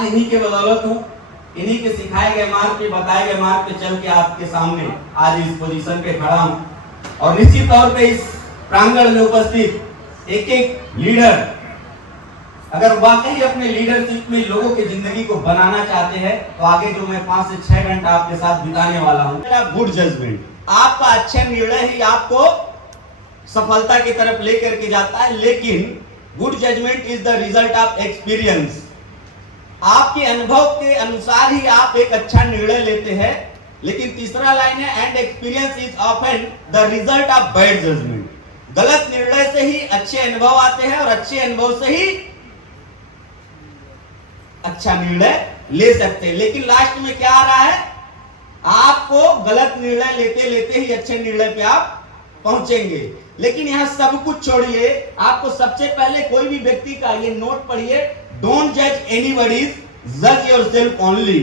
आज इन्हीं के बदौलत हूँ, इन्हीं के सिखाए गए मार्ग पे, बताए गए मार्ग पे चल के आपके सामने आज इस पोजीशन पे खड़ा हूँ। और निश्चित तौर पे इस प्रांगण में उपस्थित एक एक लीडर अगर वाकई अपने लीडरशिप में लोगों की जिंदगी को बनाना चाहते हैं तो आगे जो मैं 5 से 6 घंटा आपके साथ बिताने वाला हूँ, गुड जजमेंट, आपका अच्छा निर्णय ही आपको सफलता की तरफ लेकर के जाता है। लेकिन good judgement is the result of experience. आपके अनुभव के अनुसार ही आप एक अच्छा निर्णय लेते हैं। लेकिन तीसरा लाइन है, and experience is often the result of bad judgement. गलत निर्णय से ही अच्छे अनुभव आते हैं और अच्छे अनुभव से ही अच्छा निर्णय ले सकते हैं। लेकिन लास्ट में क्या आ रहा है, आपको गलत निर्णय लेते लेते ही अच्छे निर्णय पे आप पहुंचेंगे। लेकिन यहां सब कुछ छोड़िए, आपको सबसे पहले कोई भी व्यक्ति का ये नोट पढ़िए, डोंट जज एनीबॉडी, जज योरसेल्फ ओनली।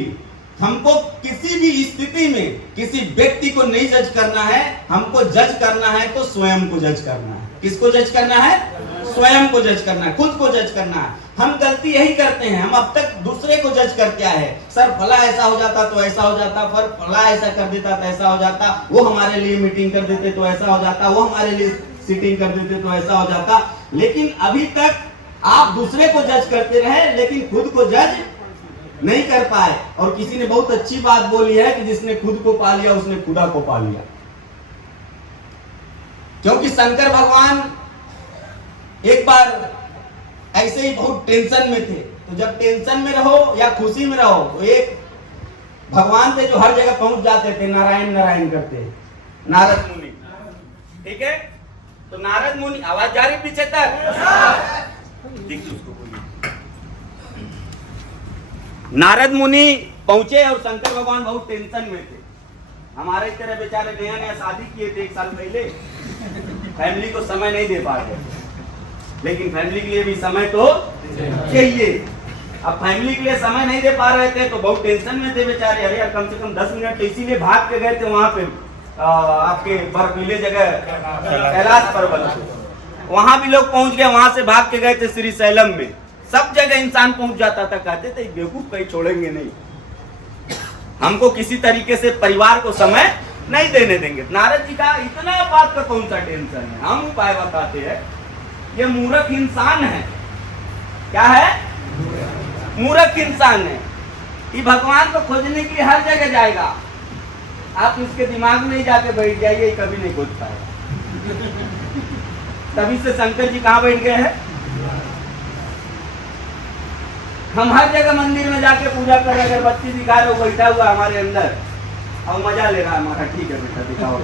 हमको किसी भी स्थिति में किसी व्यक्ति को नहीं जज करना है, हमको जज करना है तो स्वयं को जज करना है। किसको जज करना है? स्वयं को जज करना है, खुद को जज करना है। हम गलती यही करते हैं, हम अब तक दूसरे को जज करके आए हैं। सर फला ऐसा हो जाता तो ऐसा हो जाता, पर फला ऐसा कर देता तो ऐसा हो जाता, वो हमारे लिए मीटिंग कर देते तो ऐसा हो जाता, वो हमारे लिए सीटिंग कर देते तो ऐसा हो जाता। लेकिन अभी तक आप दूसरे को जज करते रहे, लेकिन खुद को जज नहीं कर पाए। और किसी ने बहुत अच्छी बात बोली है कि जिसने खुद को पा लिया उसने खुदा को पा लिया। क्योंकि शंकर भगवान एक बार ऐसे ही बहुत टेंशन में थे, तो जब टेंशन में रहो या खुशी में रहो तो एक भगवान थे जो हर जगह पहुंच जाते थे, नारायण नारायण करते, नारद मुनि। ठीक है, तो नारद मुनि, आवाज जा रही पीछे तक? नारद मुनि पहुंचे और शंकर भगवान बहुत टेंशन में थे। हमारे तरह बेचारे नया नया शादी किए थे 1 साल पहले, फैमिली को समय नहीं दे पा रहे थे। लेकिन फैमिली के लिए भी समय तो चाहिए। अब फैमिली के लिए समय नहीं दे पा रहे थे तो बहुत टेंशन में थे बेचारे। अरे यार कम से कम 10 मिनट, इसीलिए भाग के गए थे वहां पे आपके बर्फीले जगह कैलाश पर्वत, वहां भी लोग पहुंच गए। वहां से भाग के गए थे श्री सैलम में। सब जगह इंसान पहुंच जाता था। कहते थे बेवकूफ कहीं छोड़ेंगे नहीं, हमको किसी तरीके से परिवार को समय नहीं देने देंगे। नारद जी का इतना बात का कौन सा टेंशन है, हम उपाय बताते हैं। ये मूर्ख इंसान है। क्या है? मूर्ख इंसान है। ये भगवान को खोजने के लिए हर जगह जाएगा। आप इसके दिमाग में ही जाके बैठ जाइए, कभी नहीं खोज पाएगा। तभी से शंकर जी कहाँ बैठ गए हैं? हम हर जगह मंदिर में जाके पूजा कर रहे, अगरबत्ती दिखा रहे, बैठा हुआ हमारे अंदर और मजा ले रहा है हमारा। ठीक है बेटा, दिखाओ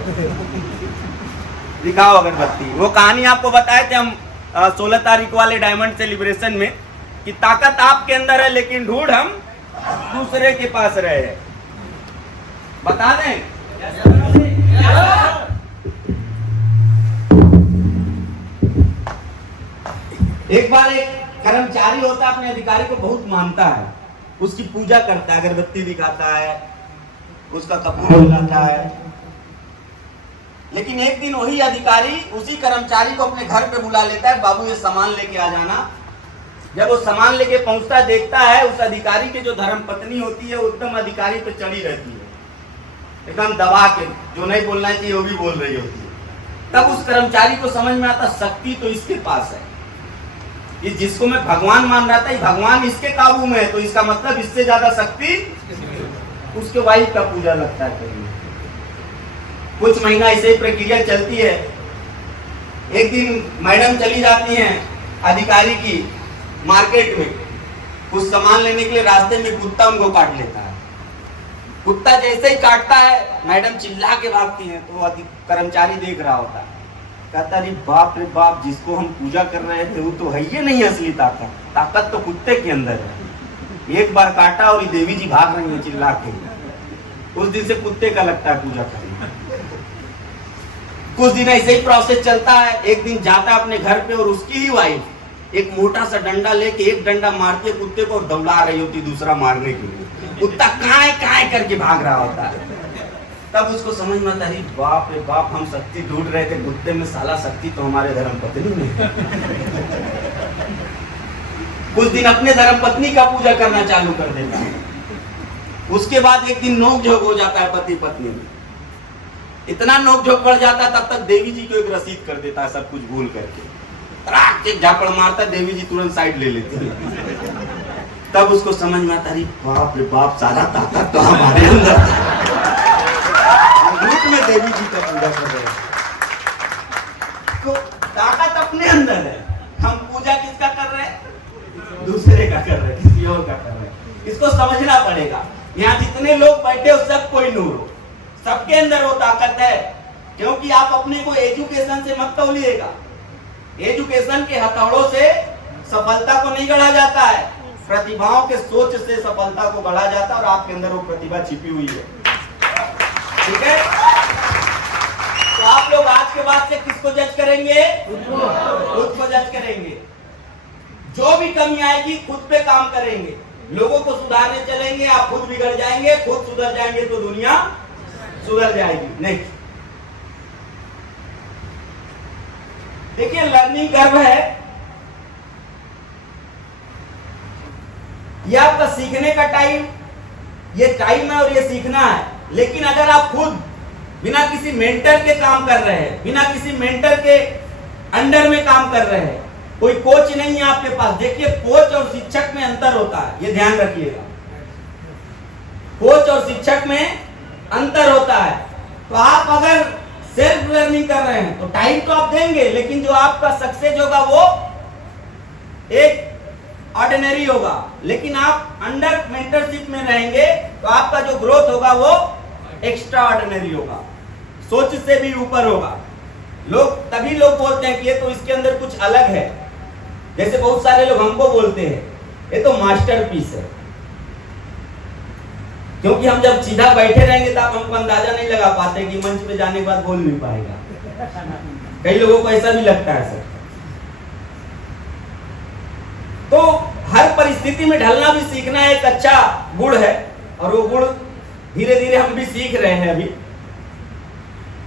दिखाओ अगरबत्ती। वो कहानी आपको बताए थे हम 16 तारीख वाले डायमंड सेलिब्रेशन में, कि ताकत आपके अंदर है लेकिन ढूंढ हम दूसरे के पास रहे हैं। बता दें? एक बार एक कर्मचारी होता है, अपने अधिकारी को बहुत मानता है, उसकी पूजा करता है, अगरबत्ती दिखाता है, उसका कपूर जलाता है। लेकिन एक दिन वही अधिकारी उसी कर्मचारी को अपने घर पे बुला लेता है, बाबू ये सामान लेके आ जाना। जब वो सामान लेके पहुंचता है, देखता है उस अधिकारी की जो धर्मपत्नी होती है वो एकदम अधिकारी पे चढ़ी रहती है, एकदम दबा के, जो नहीं बोलना चाहिए वो भी बोल रही होती है। तब उस कर्मचारी को समझ में आता, शक्ति तो इसके पास है, ये जिसको मैं भगवान मान रहा था, भगवान इसके काबू में है, तो इसका मतलब इससे ज्यादा शक्ति उसके वाइफ का पूजा लगता है। कुछ महीना ऐसे ही प्रक्रिया चलती है। एक दिन मैडम चली जाती हैं अधिकारी की मार्केट में, कुछ सामान लेने के लिए। रास्ते में कुत्ता उनको काट लेता है। कुत्ता जैसे ही काटता है, मैडम चिल्ला के भागती हैं, तो कर्मचारी देख रहा होता है। कहता अरे बाप रे बाप, जिसको हम पूजा कर रहे थे वो तो है ये नहीं असली ताकत, ताकत तो कुत्ते के अंदर है। एक बार काटा और ये देवी जी भाग रही है चिल्ला के। उस दिन से कुत्ते का लगता है पूजा करना। कुछ दिन ऐसे ही प्रोसेस चलता है। एक दिन जाता अपने घर पे और उसकी ही वाइफ एक मोटा सा डंडा लेके एक डंडा मारती है कुत्ते को और दौड़ा रही होती दूसरा मारने के लिए। कुत्ता काय करके भाग रहा होता है। तब उसको समझ में आता है, बाप रे बाप, हम शक्ति ढूंढ रहे थे कुत्ते में, साला शक्ति तो हमारे धर्मपत्नी में। कुछ दिन अपने धर्मपत्नी का पूजा करना चालू कर देता है, उसके बाद एक दिन नोक झोंक हो जाता है पति पत्नी में, इतना नोक झोंक बढ़ जाता है, तब तक देवी जी को एक रसीद कर देता है सब कुछ भूल करके, तराक एक झापड़ मारता, देवी जी तुरंत साइड ले लेती है। तब उसको समझ में आता है बाप रे बाप, सारा ताकत तो हमारे अंदर में देवी जी का पूजा कर रहे हैं, तो ताकत अपने अंदर है, हम पूजा किसका कर रहे हैं? दूसरे का कर रहे हैं, किसी और का कर रहे हैं। इसको समझना पड़ेगा। यहाँ जितने लोग बैठे हो सब कोई नूर हो, सबके अंदर वो ताकत है, क्योंकि आप अपने को एजुकेशन से मत तौलिएगा। एजुकेशन के हथौड़ों से सफलता को नहीं गढ़ा जाता है, प्रतिभाओं के सोच से सफलता को गढ़ा जाता है, और आपके अंदर वो प्रतिभा छिपी हुई है। ठीक है, तो आप लोग आज के बाद से किसको जज करेंगे? खुद को जज करेंगे। जो भी कमी आएगी खुद पे काम करेंगे, लोगों को सुधारने चलेंगे, आप खुद बिगड़ जाएंगे, खुद सुधर जाएंगे तो दुनिया सुधर जाएगी। नेक्स्ट देखिए, लर्निंग कर्व है, ये आपका सीखने का टाइम, ये टाइम है और ये सीखना है। लेकिन अगर आप खुद बिना किसी मेंटर के काम कर रहे हैं, बिना किसी मेंटर के अंडर में काम कर रहे हैं, कोई कोच नहीं है आपके पास। देखिए, कोच और शिक्षक में अंतर होता है, ये ध्यान रखिएगा। कोच और शिक्षक में अंतर होता है। तो आप अगर सेल्फ लर्निंग कर रहे हैं तो टाइम तो आप देंगे, लेकिन जो आपका सक्सेस होगा वो एक ऑर्डिनरी होगा। लेकिन आप अंडर मेंटरशिप में रहेंगे तो आपका जो ग्रोथ होगा वो एक्स्ट्रा ऑर्डिनरी होगा, सोच से भी ऊपर होगा। तभी लोग बोलते हैं कि ये तो इसके अंदर कुछ अलग है। जैसे बहुत सारे लोग हमको बोलते हैं ये तो मास्टरपीस है, क्योंकि हम जब सीधा बैठे रहेंगे तो आप हमको अंदाजा नहीं लगा पाते कि मंच पे जाने के बाद बोल नहीं पाएगा। कई लोगों को ऐसा भी लगता है सर। तो हर परिस्थिति में ढलना भी सीखना एक अच्छा गुण है, और वो गुण धीरे धीरे हम भी सीख रहे हैं अभी।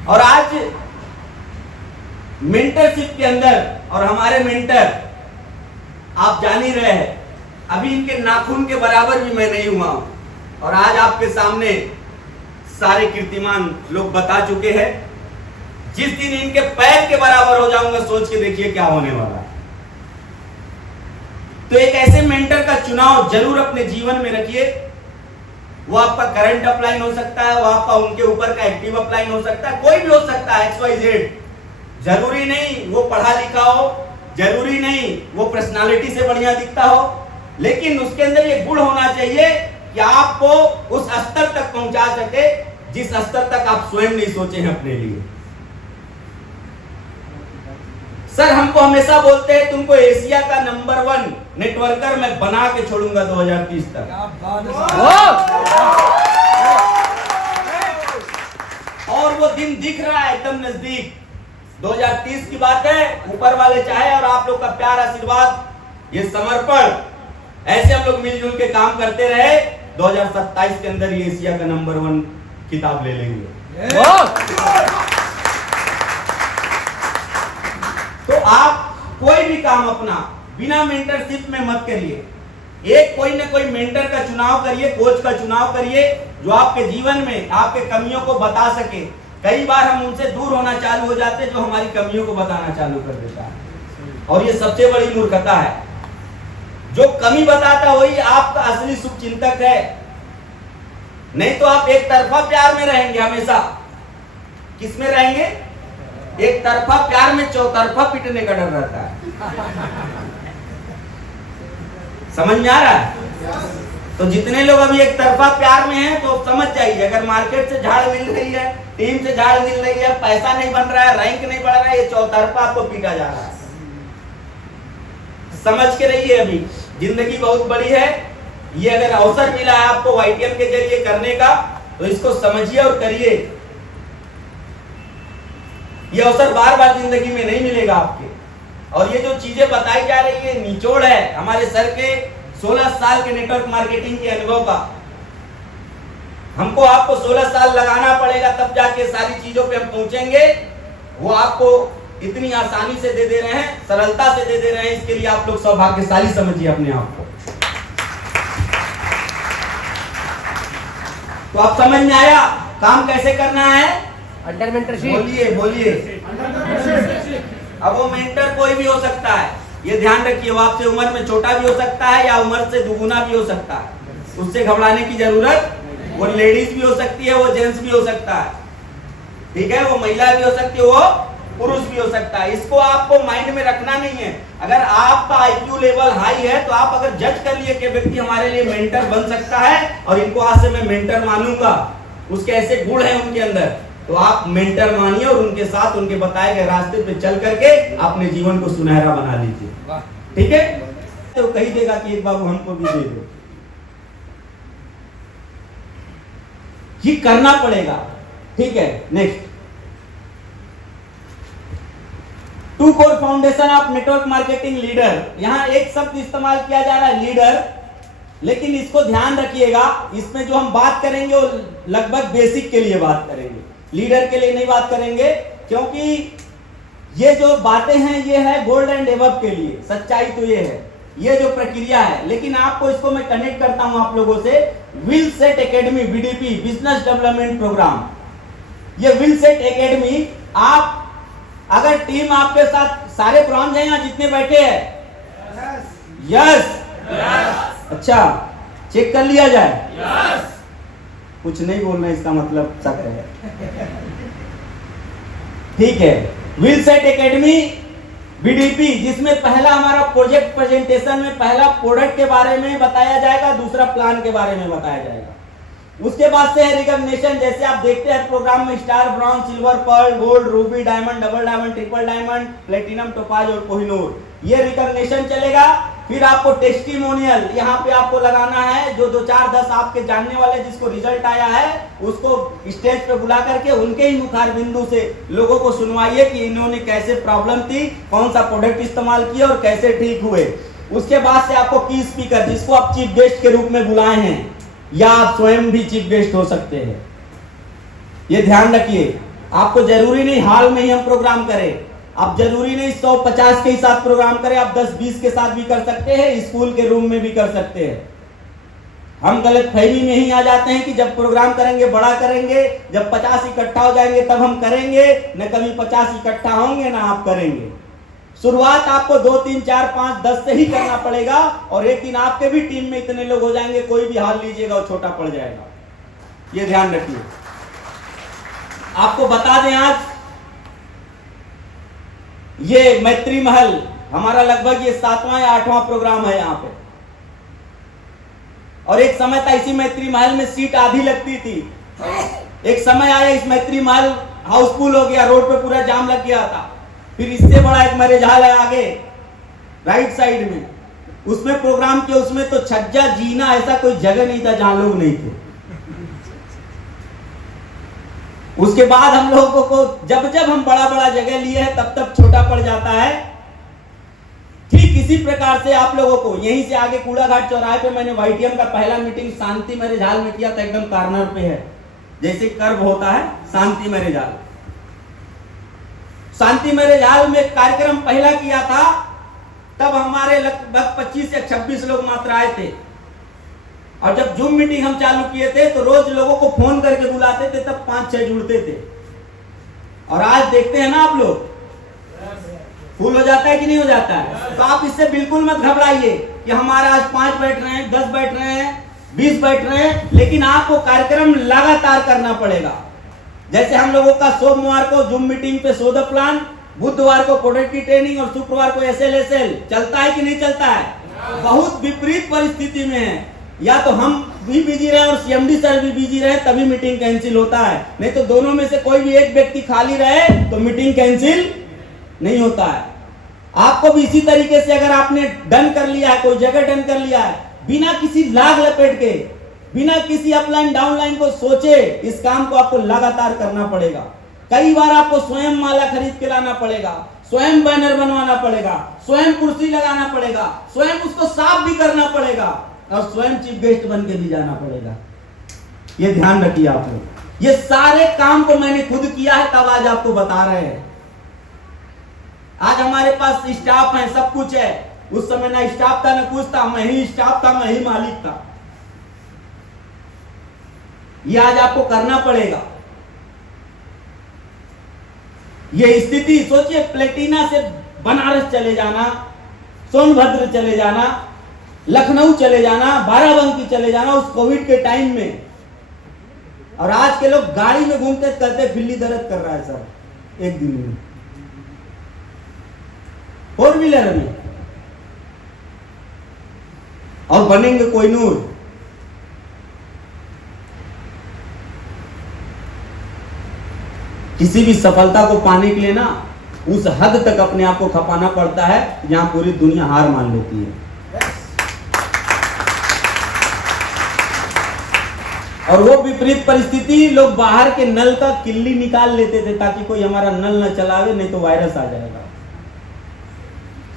और आज मेंटरशिप के अंदर, और हमारे मेंटर आप जान ही रहे हैं, अभी इनके नाखून के बराबर भी मैं नहीं हुआ, और आज आपके सामने सारे कीर्तिमान लोग बता चुके हैं। जिस दिन इनके पैर के बराबर हो जाऊंगा, सोच के देखिए क्या होने वाला है। तो एक ऐसे मेंटर का चुनाव जरूर अपने जीवन में रखिए। वो आपका करंट अपलाइन हो सकता है, वो आपका उनके ऊपर का एक्टिव अपलाइन हो सकता है, कोई भी हो सकता है, XYZ। जरूरी नहीं वो पढ़ा लिखा हो, जरूरी नहीं वो पर्सनालिटी से बढ़िया दिखता हो, लेकिन उसके अंदर ये गुण होना चाहिए कि आपको उस स्तर तक पहुंचा सके जिस स्तर तक आप स्वयं नहीं सोचे हैं अपने लिए। सर हमको हमेशा बोलते हैं तुमको एशिया का नंबर 1 नेटवर्कर मैं बना के छोड़ूंगा 2030 तक। और वो दिन दिख रहा है एकदम नजदीक। 2030 की बात है, ऊपर वाले चाहे और आप लोग का प्यार, आशीर्वाद, ये समर्पण, ऐसे हम लोग मिलजुल के काम करते रहे, 2027 के अंदर ये एशिया का नंबर 1 खिताब ले लेंगे। तो आप कोई भी काम अपना बिना मेंटरशिप में मत करिए। एक कोई ना कोई मेंटर का चुनाव करिए, कोच का चुनाव करिए, जो आपके जीवन में आपके कमियों को बता सके। कई बार हम उनसे दूर होना चालू हो जाते हैं जो हमारी कमियों को बताना चालू कर देता है, और ये सबसे बड़ी मूर्खता है। जो कमी बताता वही आपका असली शुभ चिंतक है। नहीं तो आप एक तरफा प्यार में रहेंगे हमेशा। किस में रहेंगे? एक तरफा प्यार में चौतरफा पिटने का डर रहता है। समझ में आ रहा है? तो जितने लोग अभी एक तरफा प्यार में हैं तो समझ जाइए, अगर मार्केट से झाड़ मिल रही है, टीम से झाड़ मिल रही है, पैसा नहीं बन रहा है, रैंक नहीं बढ़ रहा है, ये चौतरफा आपको पीटा जा रहा है। समझ के रहिए, अभी जिंदगी बहुत बड़ी है। ये अगर अवसर मिला है आपको YTM के जरिए करने का, तो इसको समझिए और करिए। ये अवसर बार बार जिंदगी में नहीं मिलेगा आपके। और ये जो चीजें बताई जा रही है, निचोड़ है हमारे सर के 16 साल के नेटवर्क मार्केटिंग के अनुभव का। हमको आपको 16 साल लगाना पड़ेगा, तब जाके सारी चीजों पे हम पहुंचेंगे। वो आपको इतनी आसानी से दे रहे हैं, सरलता से दे रहे हैं, इसके लिए आप लोग सौभाग्यशाली समझिए अपने आप को। तो आप समझ में आया काम कैसे करना है? Under mentorship. बोलिए। अब वो मेंटर कोई भी हो सकता है, ये ध्यान रखिए। वो आपसे उम्र में छोटा भी हो सकता है या उम्र से दुगुना भी हो सकता है, उससे घबराने की जरूरत। वो लेडीज भी हो सकती है, वो जेंट्स भी हो सकता है, ठीक है, वो महिला भी हो सकती है, वो पुरुष भी हो सकता है। इसको आपको माइंड में रखना नहीं है। अगर आपका आईक्यू लेवल हाई है तो आप अगर जज कर लिए कि व्यक्ति हमारे लिए मेंटर बन सकता है और इनको आज से मैं मेंटर मानूंगा, उसके ऐसे गुण हैं उनके अंदर, तो आप मेंटर मानिए और उनके साथ उनके बताए गए रास्ते पे चल करके अपने जीवन को सुनहरा बना लीजिए, ठीक है। तो कही देगा कि एक बाबू हमको भी दे दो, ये करना पड़ेगा, ठीक है। Next, 2 core foundation of network marketing leader. यहां एक शब्द इस्तेमाल किया जा रहा है लीडर, लेकिन इसको ध्यान रखिएगा, इसमें जो हम बात करेंगे वो लगभग बेसिक के लिए बात करेंगे, लीडर के लिए नहीं बात करेंगे, क्योंकि ये जो बातें हैं ये है गोल्ड एंड एबव के लिए। सच्चाई तो ये है, ये जो प्रक्रिया है, लेकिन आपको इसको मैं कनेक्ट करता हूं आप लोगों से। Will set academy, BDP, business development programme. ये विल सेट एकेडमी, आप अगर टीम आपके साथ सारे ब्रांच हैं यहाँ जितने बैठे हैं, यस, अच्छा चेक कर लिया जाए, कुछ नहीं बोलना, इसका मतलब शक है, ठीक है। विल सेट एकेडमी बीडीपी, जिसमें पहला हमारा प्रोजेक्ट प्रेजेंटेशन में पहला प्रोडक्ट के बारे में बताया जाएगा, दूसरा प्लान के बारे में बताया जाएगा। उसके बाद से है रिकॉग्निशन, जैसे आप देखते हैं प्रोग्राम में star, bronze, silver, pearl, gold, ruby, diamond, double diamond, triple diamond, platinum, topaz और कोहिनूर, ये रिकॉग्निशन चलेगा। फिर आपको टेस्टिमोनियल यहाँ पे आपको लगाना है, जो 2 4 10 आपके जानने वाले जिसको रिजल्ट आया है उसको स्टेज पे बुला करके उनके ही मुखार बिंदु से लोगों को सुनवाइए कि इन्होंने कैसे प्रॉब्लम थी, कौन सा प्रोडक्ट इस्तेमाल किया और कैसे ठीक हुए। उसके बाद से आपको की स्पीकर, जिसको आप चीफ गेस्ट के रूप में बुलाए हैं, या आप स्वयं भी चीफ गेस्ट हो सकते हैं, ये ध्यान रखिए। आपको जरूरी नहीं हाल में ही हम प्रोग्राम करें, आप जरूरी नहीं 150 के साथ प्रोग्राम करें, आप 10-20 के साथ भी कर सकते हैं, स्कूल के रूम में भी कर सकते हैं। हम गलत फहमी में ही आ जाते हैं कि जब प्रोग्राम करेंगे बड़ा करेंगे, जब 50 इकट्ठा हो जाएंगे तब हम करेंगे, न कभी 50 इकट्ठा होंगे ना आप करेंगे। शुरुआत आपको 2 3 4 5 10 से ही करना पड़ेगा, और एक दिन आपके भी टीम में इतने लोग हो जाएंगे, कोई भी हाल लीजिएगा वो छोटा पड़ जाएगा, ये ध्यान रखिए। आपको बता दें, आज ये मैत्री महल हमारा लगभग ये 7वां या 8वां प्रोग्राम है यहाँ पे, और एक समय था इसी मैत्री महल में सीट आधी लगती थी। एक समय आया इस मैत्री महल हाउसफुल हो गया, रोड पे पूरा जाम लग गया था। फिर इससे बड़ा एक मैरिज हॉल है आगे राइट साइड में, उसमें प्रोग्राम किया, उसमें तो छज्जा जीना ऐसा कोई जगह नहीं था जहां लोग नहीं थे। उसके बाद हम लोगों को जब जब हम बड़ा बड़ा जगह लिए हैं तब तब छोटा पड़ जाता है। ठीक इसी प्रकार से आप लोगों को यहीं से आगे कूड़ा घाट चौराहे पे मैंने वाईटीएम का पहला मीटिंग शांति मैरिज हॉल में किया था, एकदम कॉर्नर पे है, जैसे कर्व होता है शांति मैरिज हॉल। शांति मैरिज हॉल में कार्यक्रम पहला किया था, तब हमारे लगभग 25 या 26 लोग मात्र आए थे, और जब जूम मीटिंग हम चालू किए थे तो रोज लोगों को फोन करके बुलाते थे, तब 5-6 जुड़ते थे। और आज देखते हैं ना आप लोग, फुल हो जाता है कि नहीं हो जाता है। तो आप इससे बिल्कुल मत घबराइए कि हमारा आज 5 बैठ रहे हैं, 10 बैठ रहे हैं, 20 बैठ रहे हैं, लेकिन आपको कार्यक्रम लगातार करना पड़ेगा। जैसे हम लोगों का सोमवार को जूम मीटिंग पे शो द प्लान, बुधवार को प्रोडक्ट की ट्रेनिंग और शुक्रवार को SLSL चलता है कि नहीं चलता है। बहुत विपरीत परिस्थिति में है, या तो हम भी बिजी रहे और CMD सर भी बिजी रहे तभी मीटिंग कैंसिल होता है, नहीं तो दोनों में से कोई भी एक व्यक्ति खाली रहे तो मीटिंग कैंसिल नहीं होता है। आपको भी इसी तरीके से अगर आपने डन कर लिया है, कोई जगह डन कर लिया है, बिना किसी लाग लपेट के, बिना किसी अपलाइन डाउनलाइन को सोचे, इस काम को आपको लगातार करना पड़ेगा। कई बार आपको स्वयं माला खरीद के लाना पड़ेगा, स्वयं बैनर बनवाना पड़ेगा, स्वयं कुर्सी लगाना पड़ेगा, स्वयं उसको साफ भी करना पड़ेगा, और स्वयं चीफ गेस्ट बन के भी जाना पड़ेगा। ये ध्यान रखिए आप लोग, ये सारे काम को मैंने खुद किया है, तब आज आपको बता रहे हैं। आज हमारे पास स्टाफ है, सब कुछ है। उस समय ना स्टाफ था ना कुछ था, मैं ही स्टाफ था, मैं ही मालिक था। ये आज आपको करना पड़ेगा। ये स्थिति सोचिए, प्लेटिना से बनारस चले जाना, सोनभद्र चले जाना, लखनऊ चले जाना, बाराबंकी चले जाना उस कोविड के टाइम में। और आज के लोग गाड़ी में घूमते कहते बिल्ली दर्द कर रहा है सर एक दिन में, 4 व्हीलर में, और बनेंगे कोहिनूर। किसी भी सफलता को पाने के लिए ना उस हद तक अपने आप को खपाना पड़ता है जहां पूरी दुनिया हार मान लेती है। और वो विपरीत परिस्थिति, लोग बाहर के नल का किल्ली निकाल लेते थे ताकि कोई हमारा नल न चलावे, नहीं तो वायरस आ जाएगा।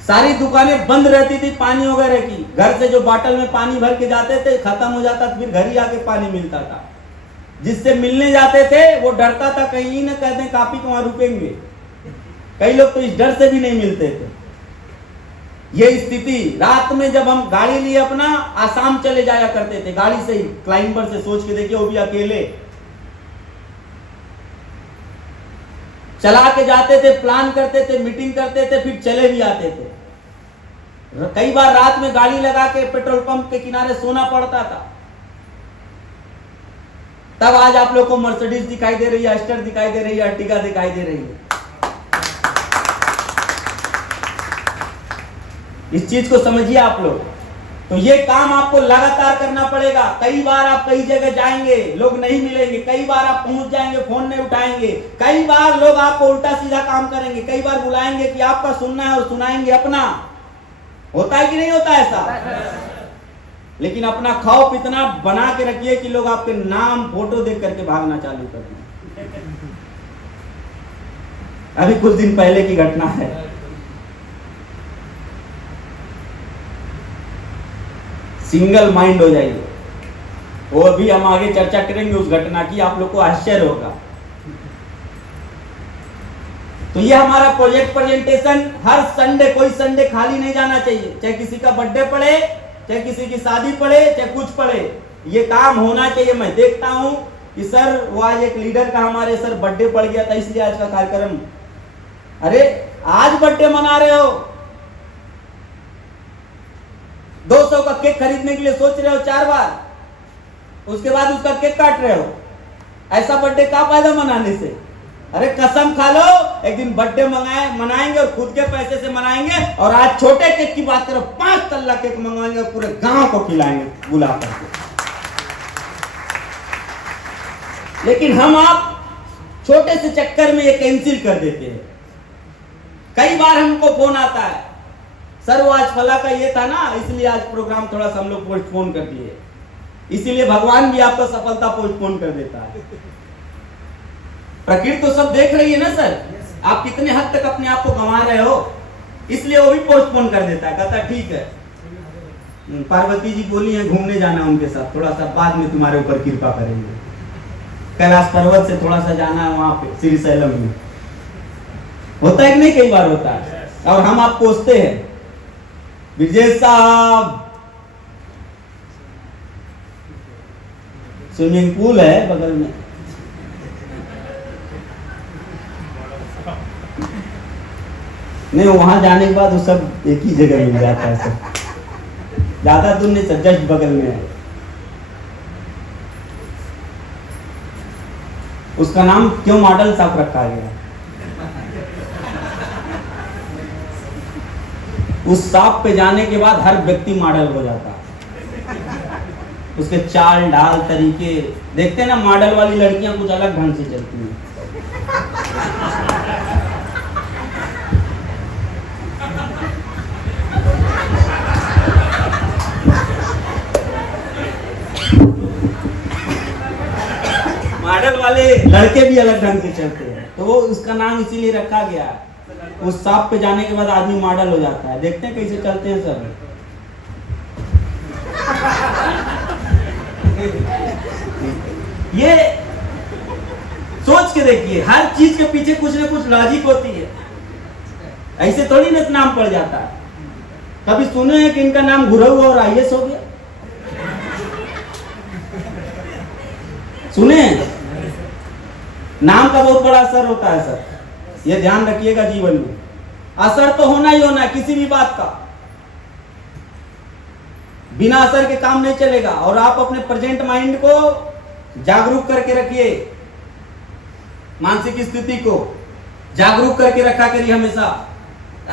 सारी दुकानें बंद रहती थी पानी वगैरह की। घर से जो बोतल में पानी भर के जाते थे, खत्म हो जाता, फिर घर ही आके पानी मिलता था। जिससे मिलने जाते थे वो डरता था कहीं न कहते काफी को वहां रुकेंगे। कई लोग तो इस डर से भी नहीं मिलते थे। ये स्थिति, रात में जब हम गाड़ी लिए अपना आसाम चले जाया करते थे, गाड़ी से ही, क्लाइंबर से, सोच के देखिए, वो भी अकेले चला के जाते थे, प्लान करते थे, मीटिंग करते थे, फिर चले भी आते थे। कई बार रात में गाड़ी लगा के पेट्रोल पंप के किनारे सोना पड़ता था। तब आज आप लोग को मर्सिडीज दिखाई दे रही है, एस्टर दिखाई दे रही है, अर्टिगा दिखाई दे रही है। इस चीज को समझिए आप लोग। तो ये काम आपको लगातार करना पड़ेगा। कई बार आप कई जगह जाएंगे, लोग नहीं मिलेंगे। कई बार आप पहुंच जाएंगे, फोन नहीं उठाएंगे। कई बार लोग आपको उल्टा सीधा काम करेंगे। कई बार बुलाएंगे कि आपका सुनना है और सुनाएंगे अपना। होता है कि नहीं होता ऐसा? लेकिन अपना खौफ इतना बना के रखिए कि लोग आपके नाम फोटो देख करके भागना चालू कर दें। अभी कुछ दिन पहले की घटना है। सिंगल माइंड हो जाइए। वो भी हम आगे चर्चा करेंगे उस घटना की, आप लोग को आश्चर्य होगा। तो ये हमारा प्रोजेक्ट प्रेजेंटेशन हर संडे, कोई संडे खाली नहीं जाना चाहिए। चाहे किसी का बर्थडे पड़े, चाहे किसी की शादी पड़े, चाहे कुछ पड़े, ये काम होना चाहिए। मैं देखता हूं कि सर, वो आज एक लीडर का हमारे सर बर्थडे पड़ गया था, इसलिए आज का कार्यक्रम। अरे आज बर्थडे मना रहे हो, 200 का केक खरीदने के लिए सोच रहे हो 4 बार, उसके बाद उसका केक काट रहे हो। ऐसा बर्थडे का फायदा मनाने से? अरे कसम खा लो, एक दिन बर्थडे मनाएंगे और खुद के पैसे से मनाएंगे। और आज छोटे केक की बात करो, 5 तल्ला केक मंगवाएंगे और पूरे गांव को खिलाएंगे बुला करके। लेकिन हम आप छोटे से चक्कर में ये कैंसिल कर देते हैं। कई बार हमको फोन आता है, सर वो आज फला का ये था ना, इसलिए आज प्रोग्राम थोड़ा सा हम लोग पोस्टपोन कर दिए। इसीलिए भगवान भी आपको सफलता पोस्टपोन कर देता है। प्रकृति तो सब देख रही है ना सर, आप कितने हद तक अपने आप को गंवा रहे हो, इसलिए वो भी पोस्टपोन कर देता है। कहता ठीक है, पार्वती जी बोली है घूमने जाना उनके साथ, थोड़ा सा बाद में तुम्हारे ऊपर कृपा करेंगे। कैलाश पर्वत से थोड़ा सा जाना है वहां पे श्रीशैलम में। होता है कि नहीं? कई बार होता है। और हम आप पूछते हैं, विजय साहब स्विमिंग पूल है बगल में, नहीं वहां जाने के बाद वो सब एक ही जगह मिल जाता है। सब ज्यादा दूर नहीं, सब जस्ट बगल में है। उसका नाम क्यों मॉडल साहब रखा गया? उस सांप पे जाने के बाद हर व्यक्ति मॉडल हो जाता है। उसके चाल ढाल तरीके देखते हैं ना, मॉडल वाली लड़कियां कुछ अलग ढंग से चलती हैं। मॉडल वाले लड़के भी अलग ढंग से चलते हैं, तो वो उसका नाम इसीलिए रखा गया है। उस सांप पे जाने के बाद आदमी मॉडल हो जाता है। देखते हैं कैसे चलते हैं सब। ये सोच के देखिए, हर चीज के पीछे कुछ ना कुछ लॉजिक होती है। ऐसे थोड़ी ना नाम पड़ जाता है। कभी सुने हैं कि इनका नाम गुरु और IAS हो गया? सुने? नाम का बहुत बड़ा असर होता है सर, ये ध्यान रखिएगा। जीवन में असर तो होना ही होना है किसी भी बात का, बिना असर के काम नहीं चलेगा। और आप अपने प्रेजेंट माइंड को जागरूक करके रखिए, मानसिक स्थिति को जागरूक करके रखा करिए हमेशा।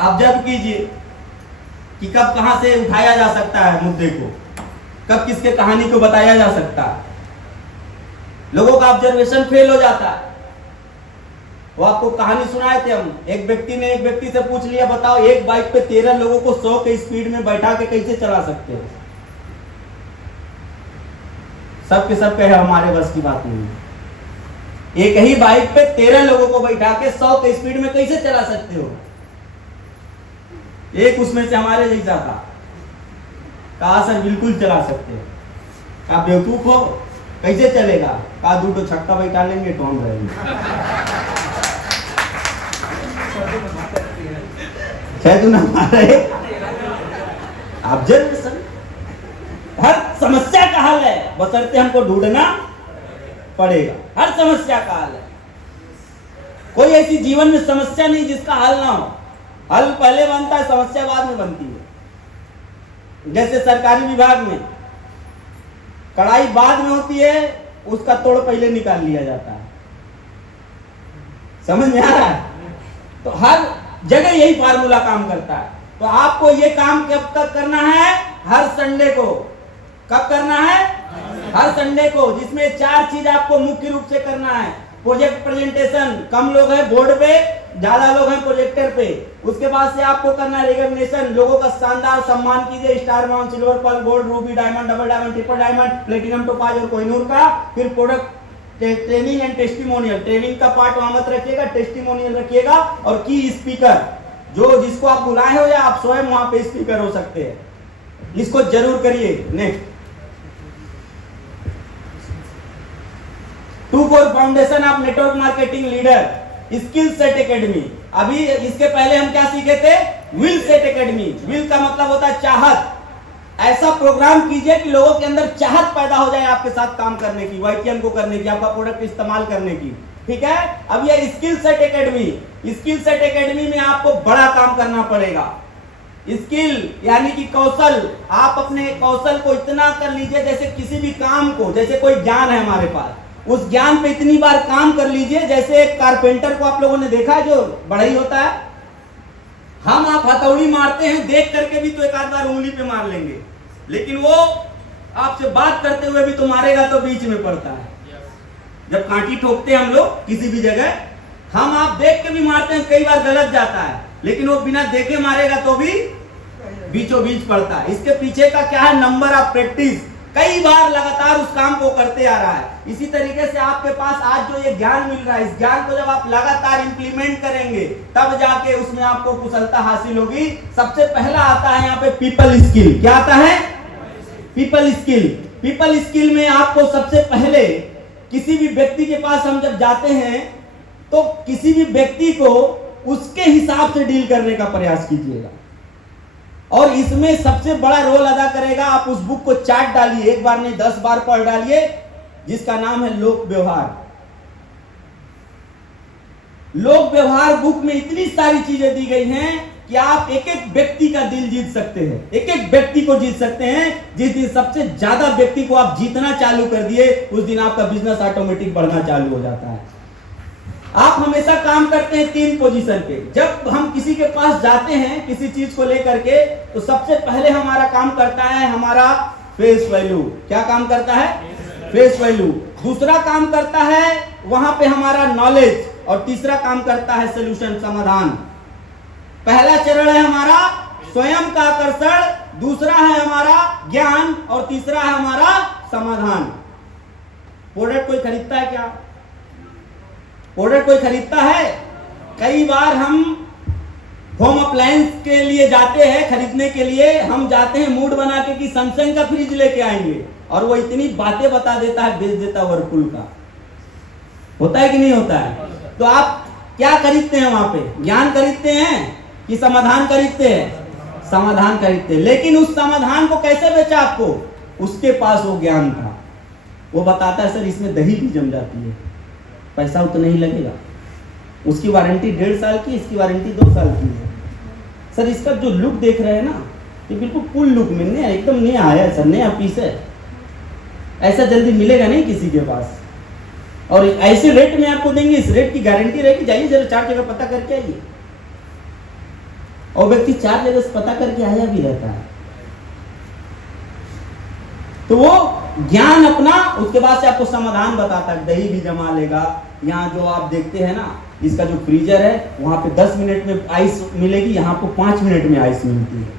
ऑब्जर्व कीजिए कि कब कहां से उठाया जा सकता है मुद्दे को, कब किसके कहानी को बताया जा सकता है। लोगों का ऑब्जर्वेशन फेल हो जाता है। वो आपको कहानी सुनाए थे हम, एक व्यक्ति ने एक व्यक्ति से पूछ लिया, बताओ एक बाइक पे 13 लोगों को 100 के स्पीड में बैठा के कैसे चला सकते हो? सब के सब कहे हमारे बस की बात नहीं है। एक ही बाइक पे 13 लोगों को बैठा के 100 के स्पीड में कैसे चला सकते हो? एक उसमें से हमारे जैसा था, कहा सर बिल्कुल चला सकते हो। आप बेवकूफ हो, कैसे चलेगा? कहा 2 छक्का बैठा लेंगे तो हम रहेंगे। ऑब्जर्वेशन हर समस्या का हल है, बशर्ते हमको ढूंढना पड़ेगा। हर समस्या का हल है, कोई ऐसी जीवन में समस्या नहीं जिसका हल ना हो। हल पहले बनता है, समस्या बाद में बनती है। जैसे सरकारी विभाग में कढ़ाई बाद में होती है, उसका तोड़ पहले निकाल लिया जाता है। समझ में आ रहा है? तो हर जगह यही फार्मूला काम करता है। तो आपको ये काम कब तक करना है? हर संडे को। कब करना है? हर संडे को, जिसमें 4 चीज आपको मुख्य रूप से करना है। प्रोजेक्ट प्रेजेंटेशन, कम लोग हैं बोर्ड पे, ज्यादा लोग हैं प्रोजेक्टर पे। उसके बाद से आपको करना है रिकॉग्निशन, लोगों का शानदार सम्मान कीजिए, star, brown, silver, pearl, gold, ruby, diamond, double diamond, triple diamond, platinum, topaz और कोहिनूर का। फिर product training and testimonial, training का पार्ट वहां मत रखिएगा, टेस्टिमोनियल रखिएगा। और की स्पीकर, जो जिसको आप बुलाए हो या आप स्वयं वहां पे स्पीकर हो सकते हैं, इसको जरूर करिए। Next 2 core foundation of network marketing leader, skill set academy. अभी इसके पहले हम क्या सीखे थे? Will set academy. विल का मतलब होता है चाहत। ऐसा प्रोग्राम कीजिए कि लोगों के अंदर चाहत पैदा हो जाए आपके साथ काम करने की, YTM को करने की, आपका प्रोडक्ट इस्तेमाल करने की। ठीक है? अब ये skill set academy, skill set academy में आपको बड़ा काम करना पड़ेगा। स्किल यानी कि कौशल, आप अपने कौशल को इतना कर लीजिए, जैसे किसी भी काम को, जैसे कोई ज्ञान है हमारे पास, उस ज्ञान पे इतनी बार काम कर लीजिए। जैसे एक कारपेंटर को आप लोगों ने देखा है, जो बढ़ई होता है, हम आप हथौड़ी मारते हैं, देख करके भी तो एक आध बार उंगली पे मार लेंगे, लेकिन वो आपसे बात करते हुए भी तो मारेगा, तो बीच में पड़ता है। जब कांटी ठोकते हैं हम लोग किसी भी जगह, हम आप देख के भी मारते हैं, कई बार गलत जाता है, लेकिन वो बिना देखे मारेगा तो भी बीचों बीच पड़ता है। इसके पीछे का क्या है? नंबर ऑफ प्रैक्टिस, कई बार लगातार उस काम को करते आ रहा है। इसी तरीके से आपके पास आज जो ये ज्ञान मिल रहा है, इस ज्ञान को जब आप लगातार इंप्लीमेंट करेंगे, तब जाके उसमें आपको कुशलता हासिल होगी। सबसे पहला आता है यहाँ पे पीपल स्किल। क्या आता है? People skill. पीपल स्किल में आपको सबसे पहले किसी भी व्यक्ति के पास हम जब जाते हैं, तो किसी भी व्यक्ति को उसके हिसाब से डील करने का प्रयास कीजिएगा। और इसमें सबसे बड़ा रोल अदा करेगा, आप उस बुक को चार्ट डालिए, एक बार नहीं 10 बार पढ़ डालिए, जिसका नाम है लोक व्यवहार। लोक व्यवहार बुक में इतनी सारी चीजें दी गई हैं कि आप एक एक व्यक्ति का दिल जीत सकते हैं, एक एक व्यक्ति को जीत सकते हैं। जिस दिन सबसे ज्यादा व्यक्ति को आप जीतना चालू कर दिए, उस दिन आपका बिजनेस ऑटोमेटिक बढ़ना चालू हो जाता है। आप हमेशा काम करते हैं 3 पोजीशन पे। जब हम किसी के पास जाते हैं किसी चीज को लेकर के, तो सबसे पहले हमारा काम करता है हमारा फेस वैल्यू। क्या काम करता है? Face value. दूसरा काम करता है वहां पे हमारा नॉलेज, और तीसरा काम करता है सोल्यूशन, समाधान। पहला चरण है हमारा स्वयं का आकर्षण, दूसरा है हमारा ज्ञान, और तीसरा है हमारा समाधान। प्रोडक्ट कोई खरीदता है क्या? प्रोडक्ट कोई खरीदता है? कई बार हम होम अप्लायंस के लिए जाते हैं, खरीदने के लिए हम जाते हैं मूड बना के कि सैमसंग का फ्रिज लेके आएंगे, और वो इतनी बातें बता देता है, बेच देता है वर्लपूल का। होता है कि नहीं होता है? तो आप क्या खरीदते हैं वहां पे? ज्ञान खरीदते हैं, कि समाधान खरीदते हैं? समाधान खरीदते। लेकिन उस समाधान को कैसे बेचा आपको? उसके पास वो ज्ञान था, वो बताता है सर इसमें दही भी जम जाती है, पैसा उतना ही लगेगा। उसकी वारंटी 1.5 साल की, इसकी वारंटी 2 साल की है। सर इसका जो लुक देख रहे हैं ना, ये बिल्कुल कूल लुक में नया, एकदम नया है सर, नया पीस है। ऐसा जल्दी मिलेगा नहीं किसी के पास, और ऐसे रेट में आपको देंगे, इस रेट की गारंटी रहेगी। जाइए जरा 4 जगह पता करके आइए, और व्यक्ति 4 जगह से पता करके आया भी रहता है। तो वो ज्ञान अपना, उसके बाद से आपको समाधान बताता है। दही भी जमा लेगा। यहाँ जो आप देखते हैं ना, इसका जो फ्रीजर है, वहां पे 10 मिनट में आइस मिलेगी, यहाँ आपको 5 मिनट में आइस मिलती है।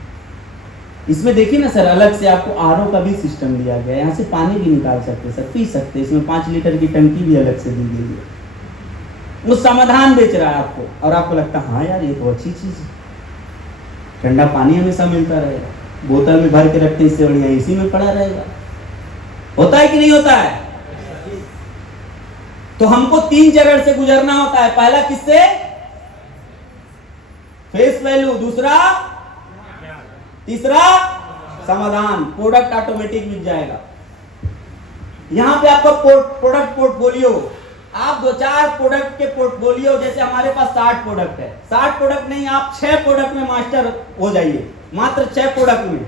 इसमें देखिए ना सर, अलग से आपको आरओ का भी सिस्टम दिया गया है, यहाँ से पानी भी निकाल सकते सर, पी सकते। इसमें 5 लीटर की टंकी भी अलग से दी गई है। वो समाधान बेच रहा है आपको, और आपको लगता है हाँ यार ये तो अच्छी चीज है, ठंडा पानी हमेशा मिलता रहेगा, बोतल में भर के रखते, इससे बढ़िया इसी में पड़ा रहेगा। होता है कि नहीं होता है? तो हमको 3 चरण से गुजरना होता है। पहला किससे? फेस वैल्यू, दूसरा, तीसरा समाधान। प्रोडक्ट ऑटोमेटिक बिक जाएगा। यहां पे आपका प्रोडक्ट पोर्टफोलियो, आप 2-4 प्रोडक्ट के पोर्टफोलियो, जैसे हमारे पास 60 प्रोडक्ट है, 60 प्रोडक्ट नहीं, आप 6 प्रोडक्ट में मास्टर हो जाइए, मात्र 6 प्रोडक्ट में।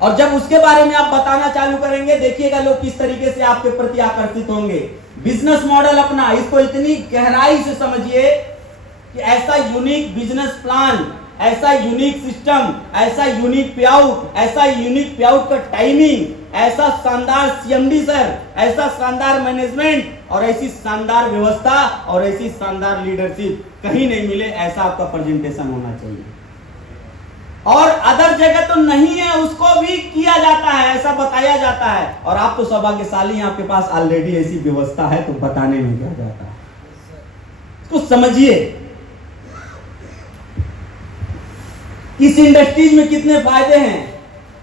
और जब उसके बारे में आप बताना चालू करेंगे, देखिएगा लोग किस तरीके से आपके प्रति आकर्षित होंगे। बिजनेस मॉडल अपना, इसको इतनी गहराई से समझिए कि ऐसा यूनिक बिजनेस प्लान, ऐसा यूनिक सिस्टम, ऐसा यूनिक पेआउट, ऐसा यूनिक पेआउट का टाइमिंग, ऐसा शानदार सीएमडी सर, ऐसा शानदार मैनेजमेंट, और ऐसी शानदार व्यवस्था, और ऐसी शानदार लीडरशिप कहीं नहीं मिले। ऐसा आपका प्रेजेंटेशन होना चाहिए। और अदर जगह तो नहीं है, उसको भी किया जाता है, ऐसा बताया जाता है। और आप तो सौभाग्यशाली हैं, आपके पास ऑलरेडी ऐसी व्यवस्था है, तो बताने में क्या जाता है। इसको समझिए, इस इंडस्ट्रीज में कितने फायदे हैं,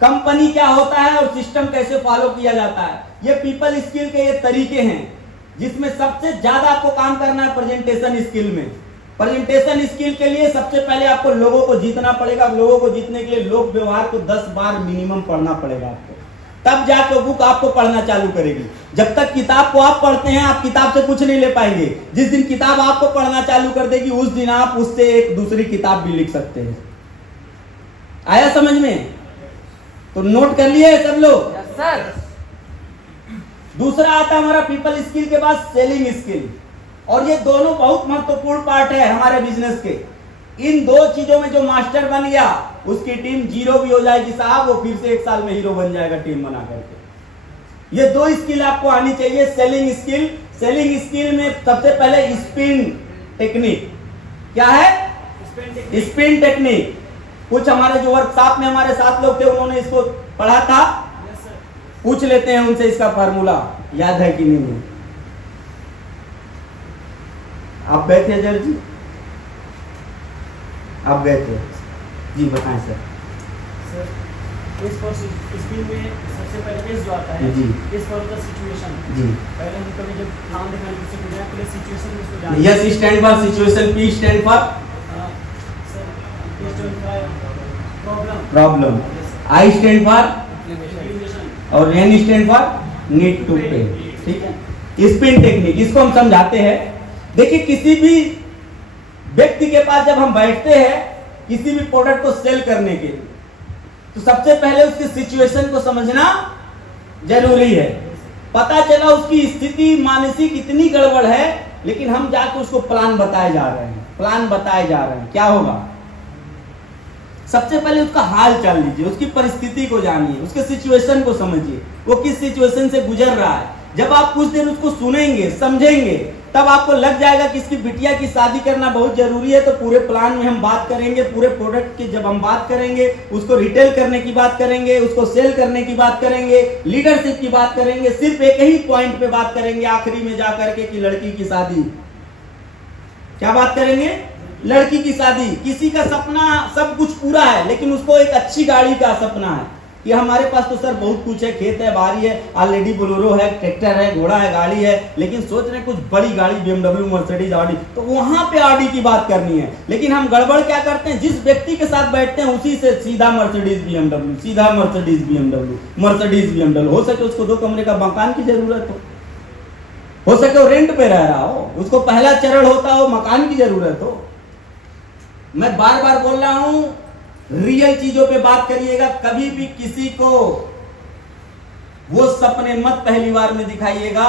कंपनी क्या होता है, और सिस्टम कैसे फॉलो किया जाता है। ये पीपल स्किल के ये तरीके हैं, जिसमें सबसे ज्यादा आपको काम करना है प्रेजेंटेशन स्किल में। प्रेजेंटेशन स्किल के लिए सबसे पहले आपको लोगों को जीतना पड़ेगा। लोगों को जीतने के लिए लोक व्यवहार को 10 बार मिनिमम पढ़ना पड़ेगा आपको, तब जाकर बुक आपको पढ़ना चालू करेगी। जब तक किताब को आप पढ़ते हैं, आप किताब से कुछ नहीं ले पाएंगे। जिस दिन किताब आपको पढ़ना चालू कर देगी, उस दिन आप उससे एक दूसरी किताब भी लिख सकते हैं। आया समझ में? तो नोट कर लिए सब लोग? सर। दूसरा आता है हमारा पीपल स्किल के बाद सेलिंग स्किल, और ये दोनों बहुत महत्वपूर्ण पार्ट है हमारे बिजनेस के। इन 2 चीजों में जो मास्टर बन गया, उसकी टीम जीरो भी हो जाएगी साहब, वो फिर से 1 साल में हीरो बन जाएगा टीम बना करके। ये 2 स्किल आपको आनी चाहिए। सेलिंग स्किल, सेलिंग स्किल में सबसे पहले स्पिन टेक्निक। क्या है? Spin technique. कुछ हमारे जो वर्कशॉप में हमारे साथ लोग थे, उन्होंने इसको पढ़ा था। पूछ लेते हैं उनसे इसका फार्मूला याद है कि नहीं है। आप गए थे अजय जी? आप गए थे जी, बताएं सर। सर इस स्किल में सबसे पहले इस जो आता है जी, इस फॉर द सिचुएशन जी। पहले हम कभी जब काम दिखाने किसी को जाए, पहले सिचुएशन में उसको जाने। S stand for situation, P stand for problem, I stand for, और N stand for need to pay. ठीक है, स्पिन टेक्निक, इसको हम समझाते हैं। देखिए, किसी भी व्यक्ति के पास जब हम बैठते हैं किसी भी प्रोडक्ट को सेल करने के लिए, तो सबसे पहले उसकी सिचुएशन को समझना जरूरी है। पता चला उसकी स्थिति मानसिक इतनी गड़बड़ है, लेकिन हम जाकर उसको प्लान बताए जा रहे हैं, प्लान बताए जा रहे हैं, क्या होगा। सबसे पहले उसका हाल चाल लीजिए, उसकी परिस्थिति को जानिए, उसके सिचुएशन को समझिए, वो किस सिचुएशन से गुजर रहा है। जब आप कुछ देर उसको सुनेंगे, समझेंगे, तब आपको लग जाएगा कि इसकी बिटिया की शादी करना बहुत जरूरी है। तो पूरे प्लान में हम बात करेंगे, पूरे प्रोडक्ट की जब हम बात करेंगे, उसको रिटेल करने की बात करेंगे, उसको सेल करने की बात करेंगे, लीडरशिप की बात करेंगे, सिर्फ एक ही पॉइंट पे बात करेंगे आखिरी में जाकर के कि लड़की की शादी। क्या बात करेंगे? लड़की की शादी। किसी का सपना सब कुछ पूरा है, लेकिन उसको एक अच्छी गाड़ी का सपना है, कि हमारे पास तो सर बहुत कुछ है, खेत है, बारी है, ऑलरेडी बोलेरो है, ट्रैक्टर है, घोड़ा है, गाड़ी है, लेकिन सोच रहे हैं कुछ बड़ी गाड़ी BMW, मर्सिडीज, ऑडी, तो वहां पे ऑडी की बात करनी है। लेकिन हम गड़बड़ क्या करते हैं, जिस व्यक्ति के साथ बैठते हैं उसी से सीधा मर्सिडीज BMW, सीधा मर्सिडीज BMW, मर्सिडीज BMW। हो सके उसको 2 कमरे का मकान की जरूरत हो सके वो रेंट पे रह रहा हो, उसको पहला चरण होता हो मकान की जरूरत हो। मैं बार बार बोल रहा हूं, रियल चीजों पे बात करिएगा। कभी भी किसी को वो सपने मत पहली बार में दिखाइएगा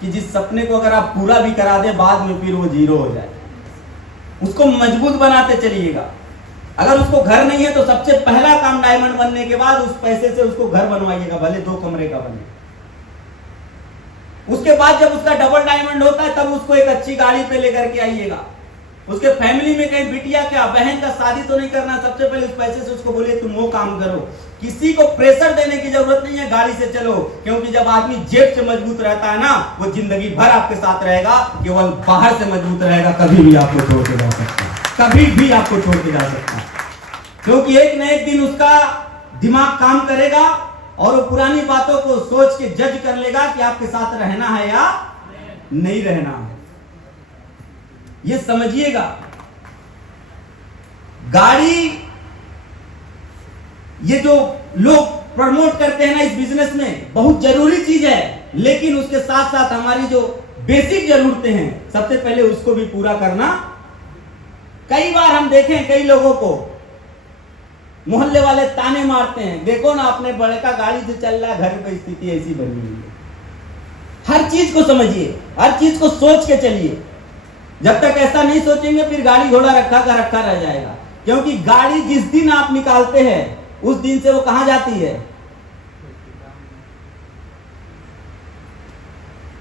कि जिस सपने को अगर आप पूरा भी करा दे बाद में फिर वो जीरो हो जाए। उसको मजबूत बनाते चलिएगा। अगर उसको घर नहीं है तो सबसे पहला काम डायमंड बनने के बाद उस पैसे से उसको घर बनवाइएगा, भले 2 कमरे का बने। उसके बाद जब उसका डबल डायमंड होता है तब उसको एक अच्छी गाड़ी पे लेकर के आइएगा। उसके फैमिली में कहीं बिटिया क्या बहन का शादी तो नहीं करना, सबसे पहले उस पैसे से उसको बोलिए तुम वो काम करो। किसी को प्रेशर देने की जरूरत नहीं है, गाड़ी से चलो, क्योंकि जब आदमी जेब से मजबूत रहता है ना, वो जिंदगी भर आपके साथ रहेगा। केवल बाहर से मजबूत रहेगा, कभी भी आपको छोड़ के जा सकता है, कभी भी आपको छोड़ के जा सकता है, क्योंकि एक न एक दिन उसका दिमाग काम करेगा और वो पुरानी बातों को सोच के जज कर लेगा कि आपके साथ रहना है या नहीं रहना है। ये समझिएगा, गाड़ी ये जो लोग प्रमोट करते हैं ना इस बिजनेस में, बहुत जरूरी चीज है, लेकिन उसके साथ साथ हमारी जो बेसिक जरूरतें हैं सबसे पहले उसको भी पूरा करना। कई बार हम देखें कई लोगों को मोहल्ले वाले ताने मारते हैं, देखो ना अपने बड़े का गाड़ी से चल रहा है, घर पे स्थिति ऐसी बनी हुई है। हर चीज को समझिए, हर चीज को सोच के चलिए। जब तक ऐसा नहीं सोचेंगे फिर गाड़ी घोड़ा रखा का रखा रह जाएगा, क्योंकि गाड़ी जिस दिन आप निकालते हैं उस दिन से वो कहां जाती है।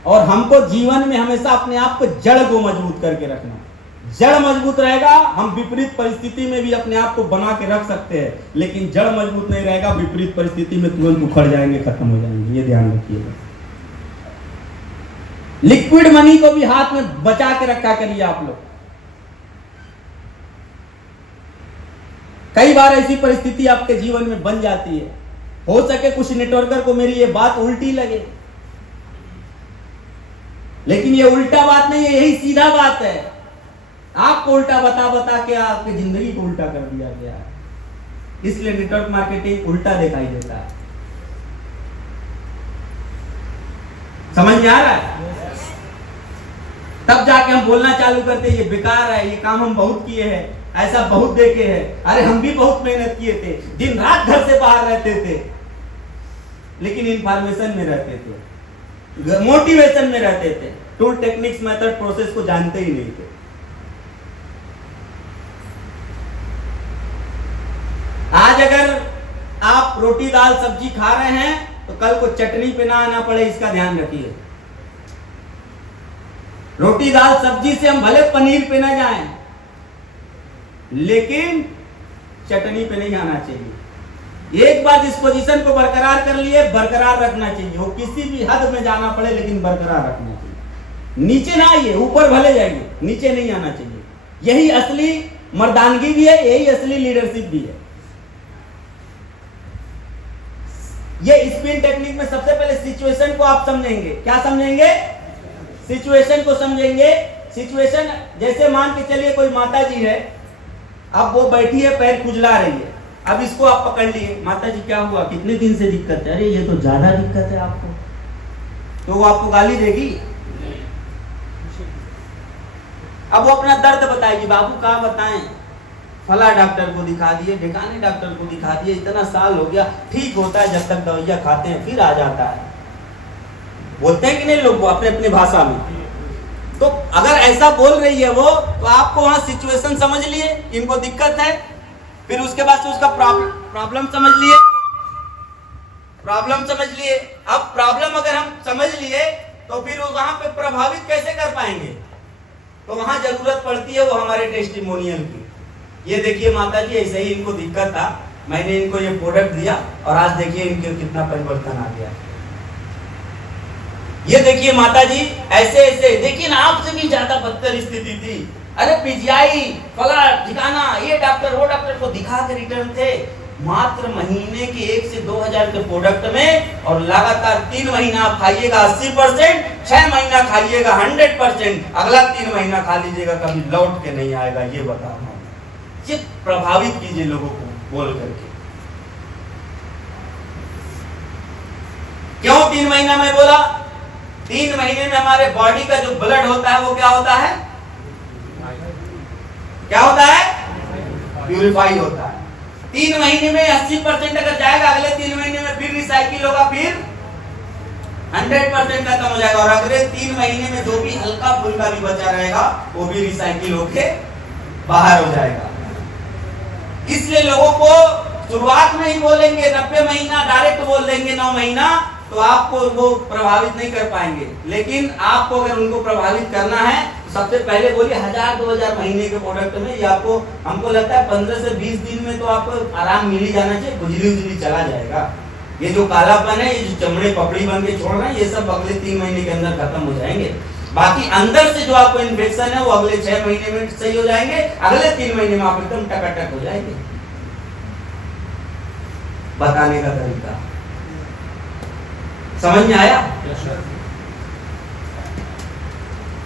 और हमको जीवन में हमेशा अपने आप को जड़ को मजबूत करके रखना। जड़ मजबूत रहेगा, हम विपरीत परिस्थिति में भी अपने आप को बना के रख सकते हैं, लेकिन जड़ मजबूत नहीं रहेगा, विपरीत परिस्थिति में तुरंत उखड़ जाएंगे, खत्म हो जाएंगे। ये ध्यान रखिएगा। लिक्विड मनी को भी हाथ में बचा के रखा करिए आप लोग। कई बार ऐसी परिस्थिति आपके जीवन में बन जाती है, हो सके कुछ नेटवर्कर को मेरी ये बात उल्टी लगे, लेकिन ये उल्टा बात नहीं है, यही सीधा बात है। आपको उल्टा बता बता के आपकी जिंदगी को उल्टा कर दिया गया है, इसलिए नेटवर्क मार्केटिंग उल्टा दिखाई देता है। समझ में आ रहा है? तब जाके हम बोलना चालू करते ये बेकार है, ये काम हम बहुत किए हैं, ऐसा बहुत देखे हैं, अरे हम भी बहुत मेहनत किए थे, दिन रात घर से बाहर रहते थे, लेकिन इंफॉर्मेशन में रहते थे, मोटिवेशन में रहते थे, टूल टेक्निक्स मेथड प्रोसेस को जानते ही नहीं थे। आज अगर आप रोटी दाल सब्जी खा रहे हैं तो कल को चटनी पे ना आना पड़े, इसका ध्यान रखिए। रोटी दाल सब्जी से हम भले पनीर पे ना जाएं, लेकिन चटनी पे नहीं आना चाहिए। एक बार इस पोजीशन को बरकरार कर लिए, बरकरार रखना चाहिए, वो किसी भी हद में जाना पड़े लेकिन बरकरार रखना चाहिए। नीचे ना आइए, ऊपर भले जाएंगे, नीचे नहीं आना चाहिए। यही असली मर्दानगी भी है, यही असली लीडरशिप भी है। ये स्पिन टेक्निक में सबसे पहले सिचुएशन को आप समझेंगे। क्या समझेंगे? सिचुएशन को समझेंगे। सिचुएशन जैसे मान के चलिए कोई माता जी है, अब वो बैठी है, पैर खुजला रही है, अब इसको आप पकड़ लिए, माता जी क्या हुआ, कितने दिन से दिक्कत है? अरे ये तो ज्यादा दिक्कत है आपको, तो वो आपको गाली देगी? अब वो अपना दर्द बताएगी, बाबू क्या बताएं, फला डॉक्टर को दिखा दिए, ढिकाने डॉक्टर को दिखा दिए, इतना साल हो गया, ठीक होता है जब तक दवाइयां खाते हैं, फिर आ जाता है। बोलते हैं कि नहीं लोग अपने अपने भाषा में। तो अगर ऐसा बोल रही है वो, तो आपको वहां सिचुएशन समझ लिए, इनको दिक्कत है, फिर उसके बाद से उसका प्रॉब्लम समझ लिए, प्रॉब्लम समझ लिए। अब प्रॉब्लम अगर हम समझ लिए तो फिर वहां पे प्रभावित कैसे कर पाएंगे? तो वहां जरूरत पड़ती है वो हमारे टेस्टिमोनियल की। ये देखिए माता जी, ऐसे ही इनको दिक्कत था, मैंने इनको ये प्रोडक्ट दिया और आज देखिए इनके कितना परिवर्तन आ गया। ये देखिए माता जी, ऐसे ऐसे देखिए ना, आपसे भी ज्यादा बदतर स्थिति थी, अरे पीजीआई फला ठिकाना, ये डॉक्टर वो डॉक्टर को दिखा के रिटर्न थे, मात्र महीने के 1 से 2,000 के प्रोडक्ट में, और लगातार 3 महीना आप खाइएगा 80%, 6 महीना खाइएगा 100%, अगला 3 महीना खा लीजिएगा, कभी लौट के नहीं आएगा। ये बता रहा हूं, ये प्रभावित कीजिए लोगों को बोल करके। क्यों 3 महीना में बोला? 3 महीने में हमारे बॉडी का जो ब्लड होता है वो क्या होता है? क्या होता है? प्यूरिफाई होता है। 3 महीने में 80% अगर जाएगा, अगले 3 महीने में फिर रिसाइकिल होगा, फिर 100% खत्म हो जाएगा, और अगले 3 महीने में जो भी हल्का फुल्का भी बचा रहेगा वो भी रिसाइकिल होके बाहर हो जाएगा। इसलिए लोगों को शुरुआत में ही बोलेंगे 90 महीना, डायरेक्ट बोल देंगे 9 महीना, तो आपको वो प्रभावित नहीं कर पाएंगे। लेकिन आपको अगर उनको प्रभावित करना है तो सबसे पहले बोलिए 1,000-2,000 महीने के प्रोडक्ट में, ये आपको, हमको लगता है 15 से 20 दिन में तो आपको आराम मिल ही जाना चाहिए, खुजली चला जाएगा। ये जो कालापन है, ये जो चमड़े पपड़ी बन के छोड़ रहे हैं, ये सब अगले 3 महीने के अंदर खत्म हो जाएंगे। बाकी अंदर से जो आपको इन्फेक्शन है वो अगले 6 महीने में सही हो जाएंगे, अगले 3 महीने में आप एकदम टकाटक हो जाएंगे। बताने का तरीका समझ में आया?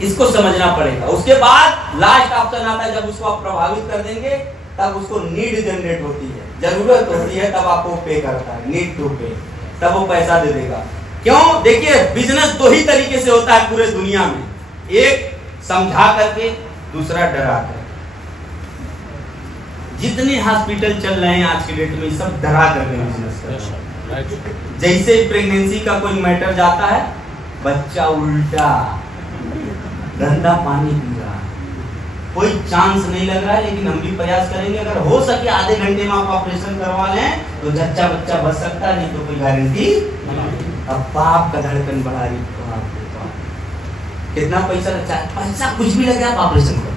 इसको समझना पड़ेगा। उसके बाद लास्ट ऑप्शन आता है, जब उसको आप प्रभावित कर देंगे तब उसको नीड जनरेट होती है, जरूरत होती है, तब आपको पे करता है, नीड टू पे, तब वो पैसा दे देगा। क्यों? देखिए, बिजनेस 2 ही तरीके से होता है पूरे दुनिया में, एक समझा करके, दूसरा डरा कर। जितने हॉस्पिटल चल रहे हैं आज के डेट में, सब डरा कर रहे हैं बिजनेस कर रहे हैं। जैसे प्रेगनेंसी का कोई मैटर जाता है, बच्चा उल्टा गंदा पानी पी रहा है, कोई चांस नहीं लग रहा है, लेकिन हम भी प्रयास करेंगे, अगर हो सके आधे घंटे में आप ऑपरेशन करवा लें तो जच्चा बच्चा बच सकता है, नहीं तो कोई गारंटी नहीं। अब बाप का धड़कन बढ़ा रही, कितना पैसा लगता है? पैसा कुछ भी लगे, आप ऑपरेशन करो,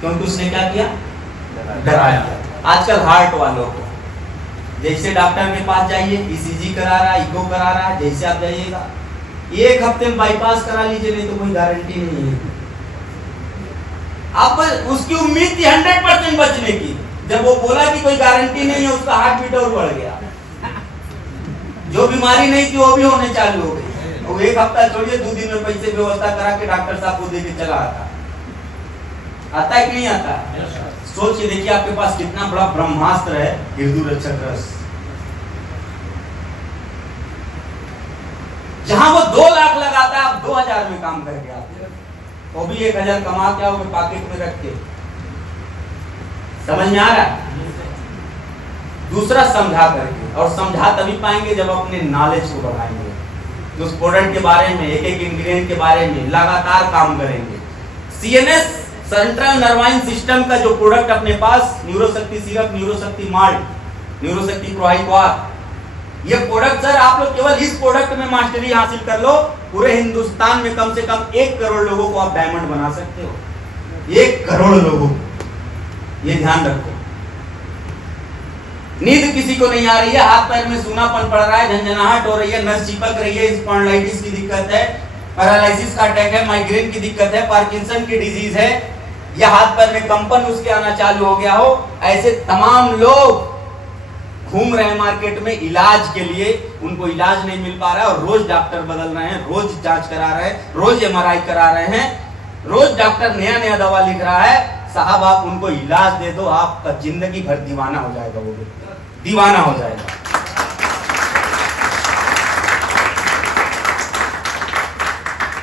क्योंकि उसने क्या किया? डराया। आजकल हार्ट वालों को जैसे डॉक्टर के पास जाइए, ईसीजी करा रहा है, इको करा रहा है, जैसे आप जाइएगा 1 हफ्ते में बाईपास करा लीजिए, नहीं तो कोई गारंटी नहीं है। अब उसकी उम्मीद थी 100% बचने की, जब वो बोला कि कोई गारंटी नहीं है, उसका हार्ट बीट और बढ़ गया। जो बीमारी नहीं थी वो भी होने चालू हो गई। वो 1 हफ्ता छोड़िए, 2 दिन में पैसे व्यवस्था करा के डॉक्टर साहब को देके चला आता है कि नहीं आता? सोच के देखिए, आपके पास कितना बड़ा ब्रह्मास्त्र है, हृदय रक्षक रस। जहां वो 2 लाख लगाता है, आप 2,000 में काम करके आते हैं, वो भी 1,000 कमा के आओगे पॉकेट में रख के। समझ में आ रहा है? दूसरा समझा करके, और समझा तभी पाएंगे जब अपने नॉलेज को बढ़ाएंगे, उस प्रोडक्ट के बारे में, एक इंग्रेडिएंट के बारे में लगातार काम करेंगे। सीएनएस, सेंट्रल नर्वाइन सिस्टम का जो प्रोडक्ट अपने पास, न्यूरोशक्ति सिरप, न्यूरोशक्ति माल्ट, न्यूरोशक्ति प्रोहाइक्वार, ये प्रोडक्ट सर आप लोग केवल इस प्रोडक्ट में मास्टरी हासिल कर लो, पूरे हिंदुस्तान में कम से कम 1 करोड़ लोगों को आप डायमंड बना सकते हो। 1 करोड़ लोगों को, ये ध्यान रखो। नींद किसी को नहीं आ रही है, हाथ पैर में सूनापन पड़ रहा है, झंझनाहट हो रही है, नस चिपक रही है, स्पॉन्डिलाइटिस की दिक्कत है, पैरालिसिस का अटैक है, माइग्रेन की दिक्कत है, पार्किंसन की डिजीज है, या हाथ पैर में कंपन उसके आना चालू हो गया हो, ऐसे तमाम लोग घूम रहे हैं मार्केट में इलाज के लिए, उनको इलाज नहीं मिल पा रहा है, और रोज डॉक्टर बदल रहे हैं, रोज जांच करा रहे हैं, रोज एमआरआई करा रहे हैं, रोज डॉक्टर नया नया दवा लिख रहा है। साहब आप उनको इलाज दे दो, आपका जिंदगी भर दीवाना हो जाएगा, वो दीवाना हो जाएगा।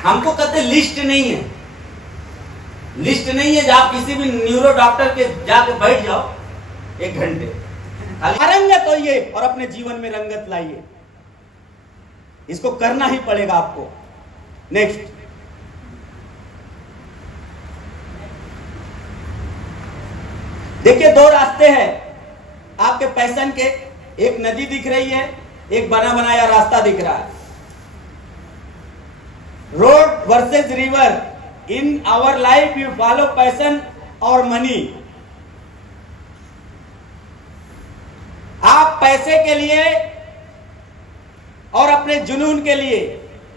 हमको कहते लिस्ट नहीं है, लिस्ट नहीं है, आप किसी भी न्यूरो डॉक्टर के जाके बैठ जाओ 1 घंटे, रंगत होइए और अपने जीवन में रंगत लाइए। इसको करना ही पड़ेगा आपको। नेक्स्ट, देखिए 2 रास्ते हैं आपके पैशन के, एक नदी दिख रही है, एक बना बनाया रास्ता दिख रहा है। Road versus river, in our life you follow passion और मनी। आप पैसे के लिए और अपने जुनून के लिए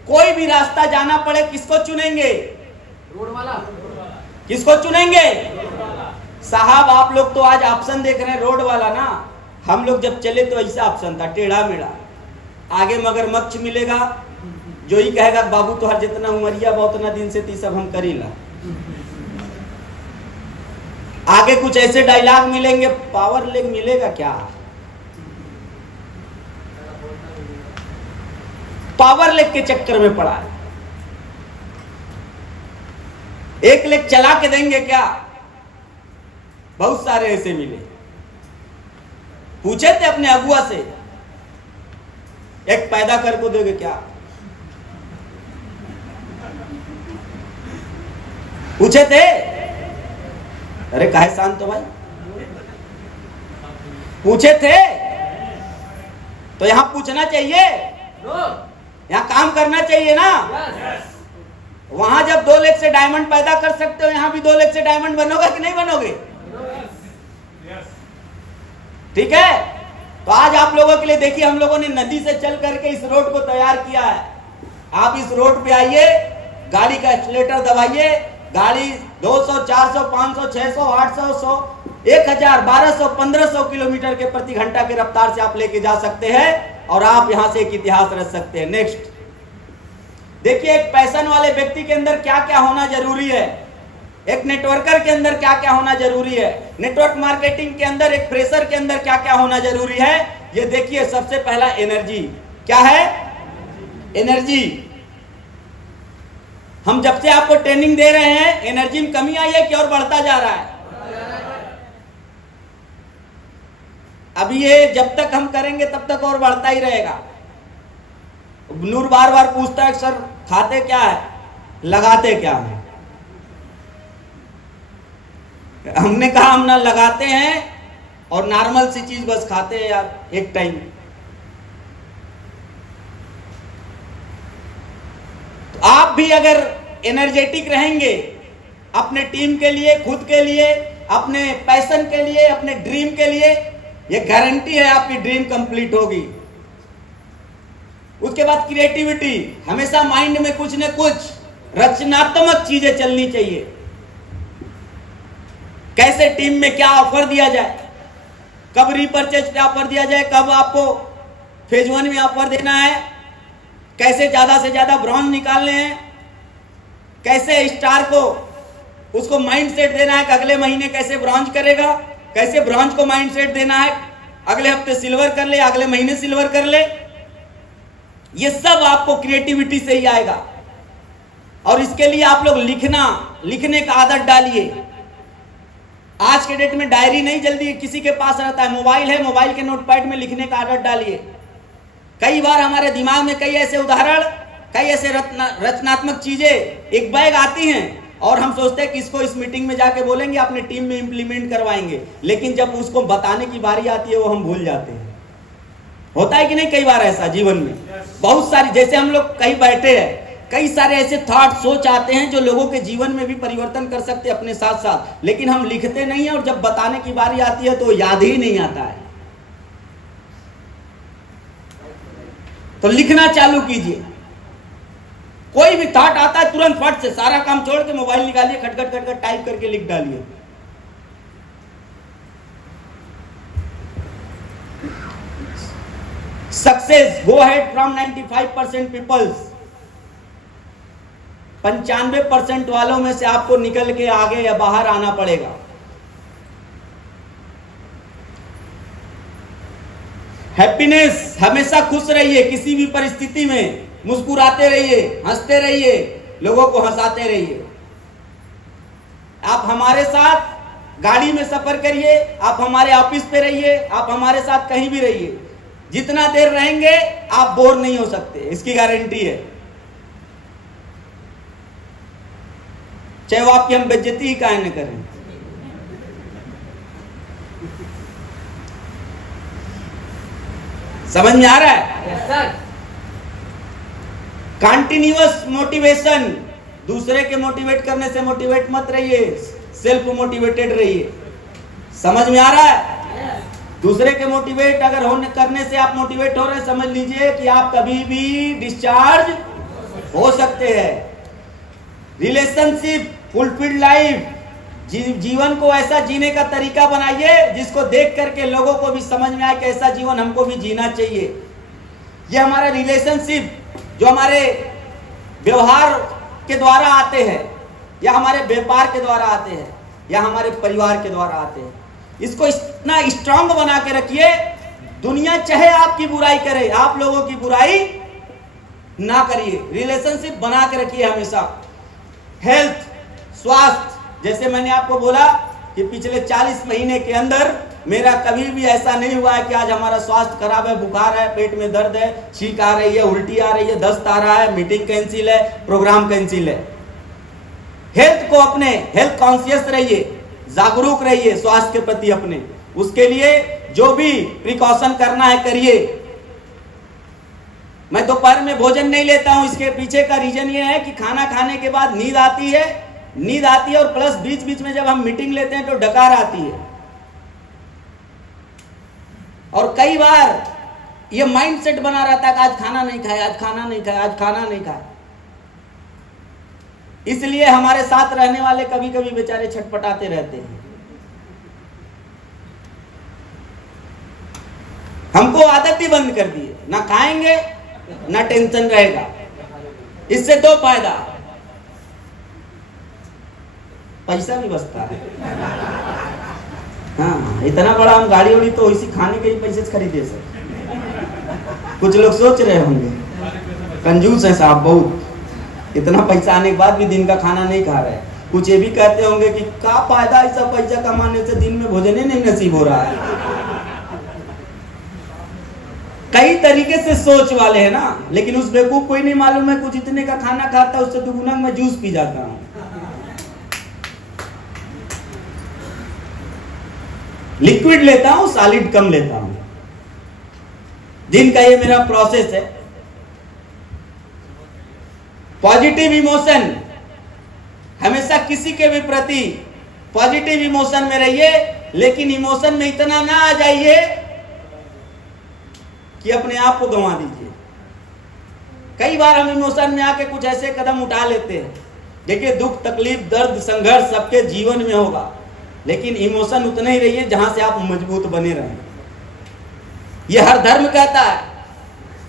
कोई भी रास्ता जाना पड़े, किसको चुनेंगे? रोड वाला। किसको चुनेंगे? साहब आप लोग तो आज ऑप्शन देख रहे हैं रोड वाला ना, हम लोग जब चले तो ऐसा ऑप्शन था, टेढ़ा मेढ़ा, आगे मगरमच्छ मिलेगा, जो ही कहेगा बाबू तो हर जितना उमरिया बा उतना दिन से ती सब हम करीला। आगे कुछ ऐसे डायलॉग मिलेंगे, पावर लेग मिलेगा क्या? पावर लेग के चक्कर में पड़ा है। एक लेग चला के देंगे क्या? बहुत सारे ऐसे मिले। पूछे थे अपने अगुआ से, एक पैदा कर को दोगे क्या? पूछे थे? अरे काहे शांत हो भाई? पूछे थे तो यहां पूछना चाहिए, यहां काम करना चाहिए ना। वहां जब 2 लेग से डायमंड पैदा कर सकते हो, यहां भी 2 लेग से डायमंड बनोगे कि नहीं बनोगे? ठीक है। तो आज आप लोगों के लिए देखिए, हम लोगों ने नदी से चल करके इस रोड को तैयार किया है। आप इस रोड पे आइए, गाड़ी का एक्सीलेटर दबाइए, गाड़ी 200, 400, 500, 600, 800, 100, 1000, 1200, 1500 किलोमीटर के प्रति घंटा की रफ्तार से आप लेके जा सकते हैं और आप यहां से एक इतिहास रच सकते हैं। नेक्स्ट देखिए, एक पैशन वाले व्यक्ति के अंदर क्या क्या होना जरूरी है, एक नेटवर्कर के अंदर क्या क्या होना जरूरी है, नेटवर्क मार्केटिंग के अंदर एक फ्रेशर के अंदर क्या क्या होना जरूरी है। ये देखिए, सबसे पहला एनर्जी। क्या है? एनर्जी। हम जब से आपको ट्रेनिंग दे रहे हैं, एनर्जी में कमी आई है कि और बढ़ता जा रहा है? अभी ये जब तक हम करेंगे तब तक और बढ़ता ही रहेगा। नूर बार बार पूछता है, सर खाते क्या है, लगाते क्या है? हमने कहा हम ना लगाते हैं और नॉर्मल सी चीज बस खाते हैं यार एक टाइम। तो आप भी अगर एनर्जेटिक रहेंगे अपने टीम के लिए, खुद के लिए, अपने पैशन के लिए, अपने ड्रीम के लिए, ये गारंटी है आपकी ड्रीम कंप्लीट होगी। उसके बाद क्रिएटिविटी, हमेशा माइंड में कुछ न कुछ रचनात्मक चीजें चलनी चाहिए। कैसे टीम में क्या ऑफर दिया जाए, कब रीपरचेज पे ऑफर दिया जाए, कब आपको फेज 1 में ऑफर देना है, कैसे ज्यादा से ज्यादा ब्रॉन्ज निकालने हैं, कैसे स्टार को उसको माइंड सेट देना है कि अगले महीने कैसे ब्रॉन्ज करेगा, कैसे ब्रॉन्ज को माइंड सेट देना है अगले हफ्ते सिल्वर कर ले, अगले महीने सिल्वर कर ले। ये सब आपको क्रिएटिविटी से ही आएगा। और इसके लिए आप लोग लिखने का आदत डालिए। आज के डेट में डायरी नहीं जल्दी किसी के पास रहता है, मोबाइल है, मोबाइल के नोटपैड में लिखने का आदत डालिए। कई बार हमारे दिमाग में कई ऐसे उदाहरण, कई ऐसे रचनात्मक चीजें एक बैग आती हैं और हम सोचते हैं कि इसको इस मीटिंग में जाके बोलेंगे, अपने टीम में इंप्लीमेंट करवाएंगे, लेकिन जब उसको बताने की बारी आती है वो हम भूल जाते हैं। होता है कि नहीं? कई बार ऐसा जीवन में बहुत सारी, जैसे हम लोग कहीं बैठे हैं, कई सारे ऐसे थॉट सोच आते हैं जो लोगों के जीवन में भी परिवर्तन कर सकते हैं अपने साथ साथ, लेकिन हम लिखते नहीं है और जब बताने की बारी आती है तो याद ही नहीं आता है। तो लिखना चालू कीजिए। कोई भी थॉट आता है तुरंत फट से सारा काम छोड़ के मोबाइल निकालिए, खटखट खटखट टाइप करके लिख डालिए। Success go head from 95% peoples. 95% वालों में से आपको निकल के आगे या बाहर आना पड़ेगा। हैप्पीनेस, हमेशा खुश रहिए, किसी भी परिस्थिति में मुस्कुराते रहिए, हंसते रहिए, लोगों को हंसाते रहिए। आप हमारे साथ गाड़ी में सफर करिए, आप हमारे ऑफिस पे रहिए, आप हमारे साथ कहीं भी रहिए, जितना देर रहेंगे आप बोर नहीं हो सकते, इसकी गारंटी है। चाहे वो आपकी हम बेइज्जती ही काहे न करें। समझ में आ रहा है? Yes sir. कंटिन्यूअस मोटिवेशन, दूसरे के मोटिवेट करने से मोटिवेट मत रहिए, सेल्फ मोटिवेटेड रहिए। समझ में आ रहा है? दूसरे के मोटिवेट अगर होने करने से आप मोटिवेट हो रहे हैं, समझ लीजिए कि आप कभी भी डिस्चार्ज हो सकते हैं। रिलेशनशिप, फुलफिल्ड लाइफ, जीवन को ऐसा जीने का तरीका बनाइए जिसको देख करके लोगों को भी समझ में आए कि ऐसा जीवन हमको भी जीना चाहिए। ये हमारा रिलेशनशिप जो हमारे व्यवहार के द्वारा आते हैं, या हमारे व्यापार के द्वारा आते हैं, या हमारे परिवार के द्वारा आते हैं, इसको इतना स्ट्रांग बना के रखिए, दुनिया चाहे आपकी बुराई करे, आप लोगों की बुराई ना करिए। रिलेशनशिप बना के रखिए हमेशा। हेल्थ, स्वास्थ्य, जैसे मैंने आपको बोला कि पिछले 40 महीने के अंदर मेरा कभी भी ऐसा नहीं हुआ है कि आज हमारा स्वास्थ्य खराब है, बुखार है, पेट में दर्द है, छींक आ रही है, उल्टी आ रही है, दस्त आ रहा है, मीटिंग कैंसिल है, प्रोग्राम कैंसिल है। हेल्थ को अपने हेल्थ कॉन्शियस रहिए, जागरूक रहिए स्वास्थ्य के प्रति अपने, उसके लिए जो भी प्रिकॉशन करना है करिए। मैं दोपहर में भोजन नहीं लेता हूं, इसके पीछे का रीजन ये है कि खाना खाने के बाद नींद आती है और प्लस बीच बीच में जब हम मीटिंग लेते हैं तो डकार आती है, और कई बार ये माइंडसेट बना रहता है कि आज खाना नहीं खाया, आज खाना नहीं खाया, आज खाना नहीं खाया। इसलिए हमारे साथ रहने वाले कभी कभी बेचारे छटपटाते रहते हैं। हमको आदत ही बंद कर दी है, ना खाएंगे ना टेंशन रहेगा। इससे दो फायदा, पैसा भी बचता है। हाँ, इतना बड़ा हम गाड़ी उड़ी तो इसी खाने के ही पैसे से खरीदे सर। कुछ लोग सोच रहे होंगे कंजूस है साहब बहुत, इतना पैसा आने के बाद भी दिन का खाना नहीं खा रहे। कुछ ये भी कहते होंगे कि क्या फायदा ऐसा पैसा कमाने से, दिन में भोजन ही नहीं नसीब हो रहा है। कई तरीके से सोच वाले हैं ना, लेकिन उस बेवकूफ को ही नहीं मालूम है कुछ इतने का खाना खाता है उससे दुगुना मैं जूस पी जाता हूं। लिक्विड लेता हूं, सॉलिड कम लेता हूं। दिन का ये मेरा प्रोसेस है। पॉजिटिव इमोशन, हमेशा किसी के भी प्रति पॉजिटिव इमोशन में रहिए, लेकिन इमोशन में इतना ना आ जाइए कि अपने आप को गंवा दीजिए। कई बार हम इमोशन में आके कुछ ऐसे कदम उठा लेते हैं। देखिए, दुख, तकलीफ, दर्द, संघर्ष सबके जीवन में होगा, लेकिन इमोशन उतना ही रहिए जहां से आप मजबूत बने रहें। यह हर धर्म कहता है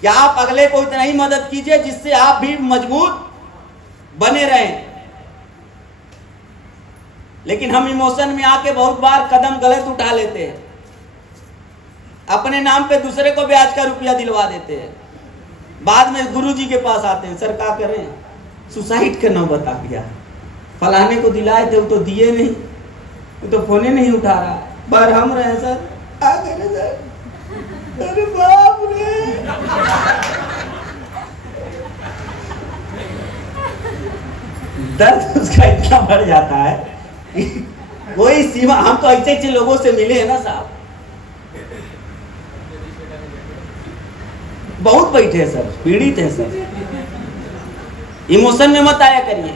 कि आप अगले को इतना ही मदद कीजिए जिससे आप भी मजबूत बने रहें। लेकिन हम इमोशन में आके बहुत बार कदम गलत उठा लेते हैं, अपने नाम पे दूसरे को ब्याज का रुपया दिलवा देते हैं, बाद में गुरुजी के पास आते हैं, सर क्या करें, सुसाइड का नौबत आ गया, फलाने को दिलाए थे वो तो दिए नहीं, वो तो फोने नहीं उठा रहा, पर हम रहे सर, आ गए सर, अरे बाप रे। दर्द उसका इतना बढ़ जाता है कि कोई सीमा। हम तो ऐसे ऐसे लोगों से मिले हैं ना साहब, बहुत बैठे हैं सर, पीड़ित हैं सर। इमोशन में मत आया करिए,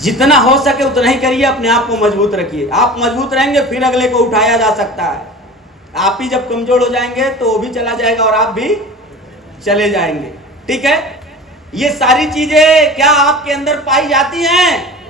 जितना हो सके उतना ही करिए, अपने आप को मजबूत रखिए। आप मजबूत रहेंगे फिर अगले को उठाया जा सकता है। आप ही जब कमजोर हो जाएंगे तो वो भी चला जाएगा और आप भी चले जाएंगे। ठीक है, ये सारी चीजें क्या आपके अंदर पाई जाती हैं?